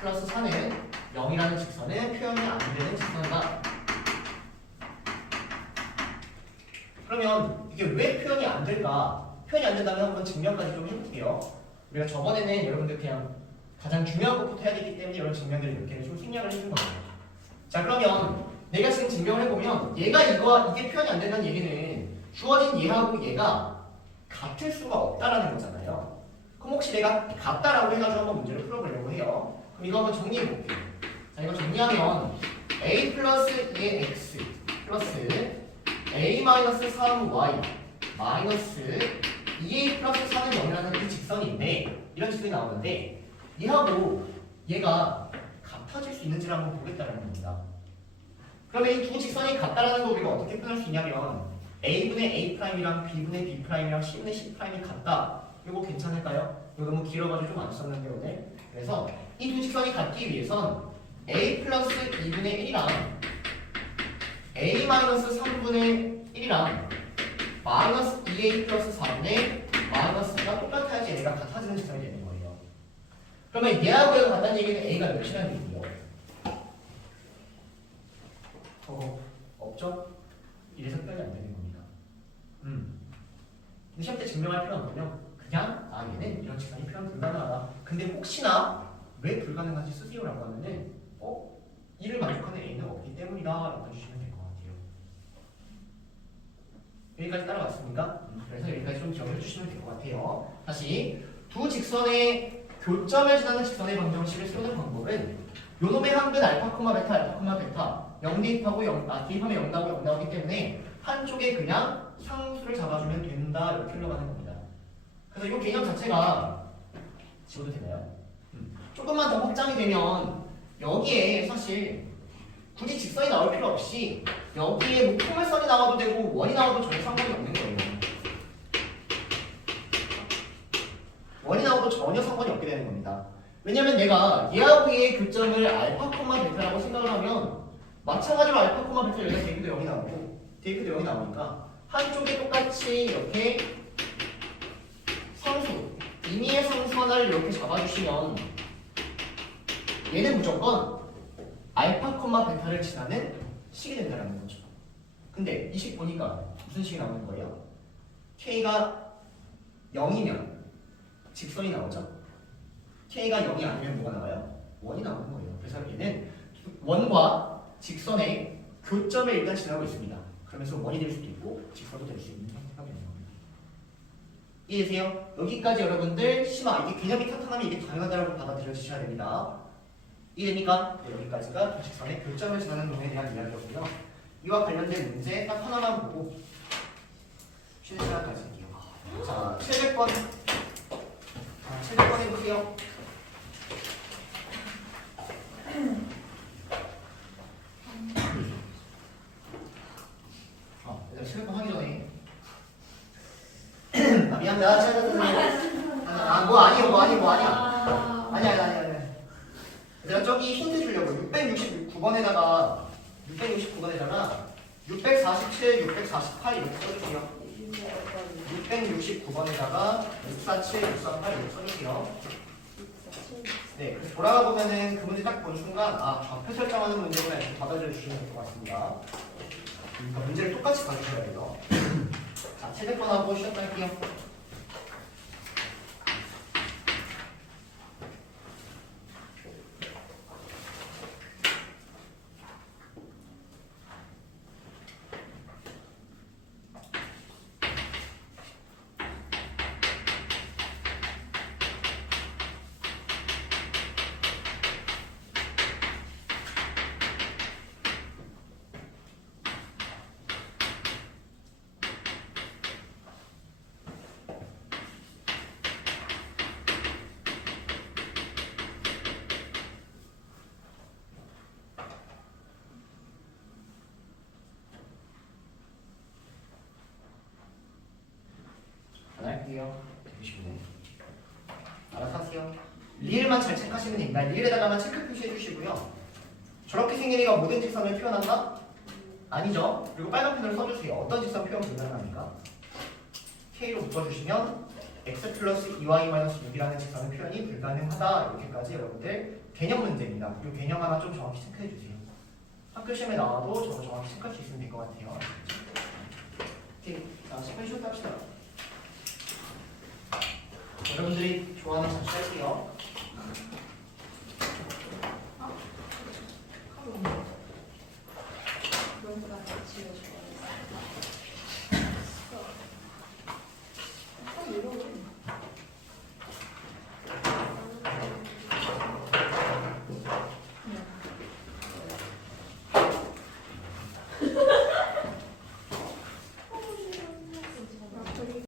플러스 4는 0이라는 직선은 표현이 안 되는 직선이다. 그러면 이게 왜 표현이 안 될까? 표현이 안 된다면 한번 증명까지 좀 해볼게요. 우리가 저번에는 여러분들 그냥 가장 중요한 것부터 해야 되기 때문에 이런 증명들을 몇 개를 좀 생략을 해준 거예요. 자, 그러면 내가 지금 증명을 해보면 얘가 이게 표현이 안 된다는 얘기는 주어진 얘하고 얘가 같을 수가 없다라는 거잖아요. 그럼 혹시 내가 같다라고 해가지고 한번 문제를 풀어보려고 해요. 그럼 이거 한번 정리해볼게요. 자, 이거 정리하면 a 플러스 2x 플러스 a 마이너스 3y 마이너스 2a 플러스 4는 0이라는 그 직선인데 이런 직선이 나오는데 얘하고 얘가 같아질 수 있는지를 한번 보겠다는 겁니다. 그러면 이 두 직선이 같다라는 거 우리가 어떻게 표현할 수 있냐면 a분의 a'이랑 b분의 b'이랑 c분의 c'이 같다. 이거 괜찮을까요? 이거 너무 길어가지고 좀 안 썼는데 오늘. 그래서 이 두 직선이 같기 위해선 a 플러스 2분의 1이랑 a 마이너스 3분의 1이랑 마이너스 2a 플러스 4분의 마이너스가 똑같아야지 얘가 같아지는 직선이 되는 거예요. 그러면 얘하고 얘가 같다는 얘기는 a가 몇이라는 얘기예요? 없죠? 이래서 표현이 안 되는 겁니다. 근데 시험 때 증명할 필요는 없고요. 그냥 얘는 이런 직선이 표현 불가능하다. 근데 혹시나 왜 불가능한지 쓰세요라고 하면은 이를 만족하는 a는 없기 때문이다 라고 해주시면 될 것 같아요. 여기까지 따라왔습니까? 그래서 여기까지 좀 기억해 주시면 될 것 같아요. 다시 두 직선의 교점을 지나는 직선의 방정식을 세우는 방법은 요놈의 항은 알파, 베타 0 대입하고 대입하면 0 나오고 0 나오기 때문에 한쪽에 그냥 상수를 잡아주면 된다 이렇게 흘러가는 겁니다. 그래서 이 개념 자체가 지워도 되나요? 조금만 더 확장이 되면 여기에 사실 굳이 직선이 나올 필요 없이 여기에 뭐 포물선이 나와도 되고 원이 나와도 전혀 상관이 없는 거예요. 원이 나와도 전혀 상관이 없게 되는 겁니다. 왜냐면 내가 얘하고 얘의 교점을 알파, 베타라고 생각을 하면 마찬가지로 알파, 베타 여기가 대입도 0이 나오고 대입도 0이 나오니까 한쪽에 똑같이 이렇게 상수, 임의의 상수 하나를 이렇게 잡아주시면 얘는 무조건 알파, 베타를 지나는 식이 된다는 거죠. 근데 이 식 보니까 무슨 식이 나오는 거예요? K가 0이면 직선이 나오죠? K가 0이 아니면 뭐가 나와요? 원이 나오는 거예요. 그래서 얘는 원과 직선의 교점에 일단 지나고 있습니다. 그러면서 원이 될 수도 있고 직선도 될 수 있는 형태가 되는 겁니다. 이해되세요? 여기까지 여러분들 심화 이게 개념이 탄탄하면 이게 당연하다고 받아들여주셔야 됩니다. 이해됩니까? 네, 여기까지가 직선의 교점을 지나는 놈에 대한 이야기였고요. 이와 관련된 문제 딱 하나만 보고 쉬는 시간 가질게요. 자, 700번. 700번 해보세요. 일단 700번 하기 전에. 아, 미안합니다. 뭐 아니야. 아니야. 내가 저기 힌트 주려고 669번에다가 647, 648 이렇게 써주세요. 669번에다가 647, 648 이렇게 써주세요. 네, 그래서 돌아가 보면은 그 문제 딱 본 순간 좌표 설정하는 문제구나 이렇게 받아들여 주시면 될 것 같습니다. 그러니까 문제를 똑같이 봐주셔야 돼요. 자, 700번 하고 시작할게요. 할게요. 되시네. 알아서 하세요. 리을만 잘 체크하시면 됩니다. 리을에다가만 체크 표시해 주시고요. 저렇게 생긴 애가 모든 직선을 표현한다? 아니죠. 그리고 빨간 펜으로 써주세요. 어떤 직선 표현 불가능합니까? K로 묶어주시면 x 플러스 2y-6이라는 직선의 표현이 불가능하다. 이렇게까지 여러분들 개념 문제입니다. 이 개념 하나 좀 정확히 체크해 주세요. 학교 시험에 나와도 저거 정확히 체크할 수 있으면 될 것 같아요. 오케이. 자, 10분 쉬었다 합시다. 여러분들이 좋아하는 자취 할게요.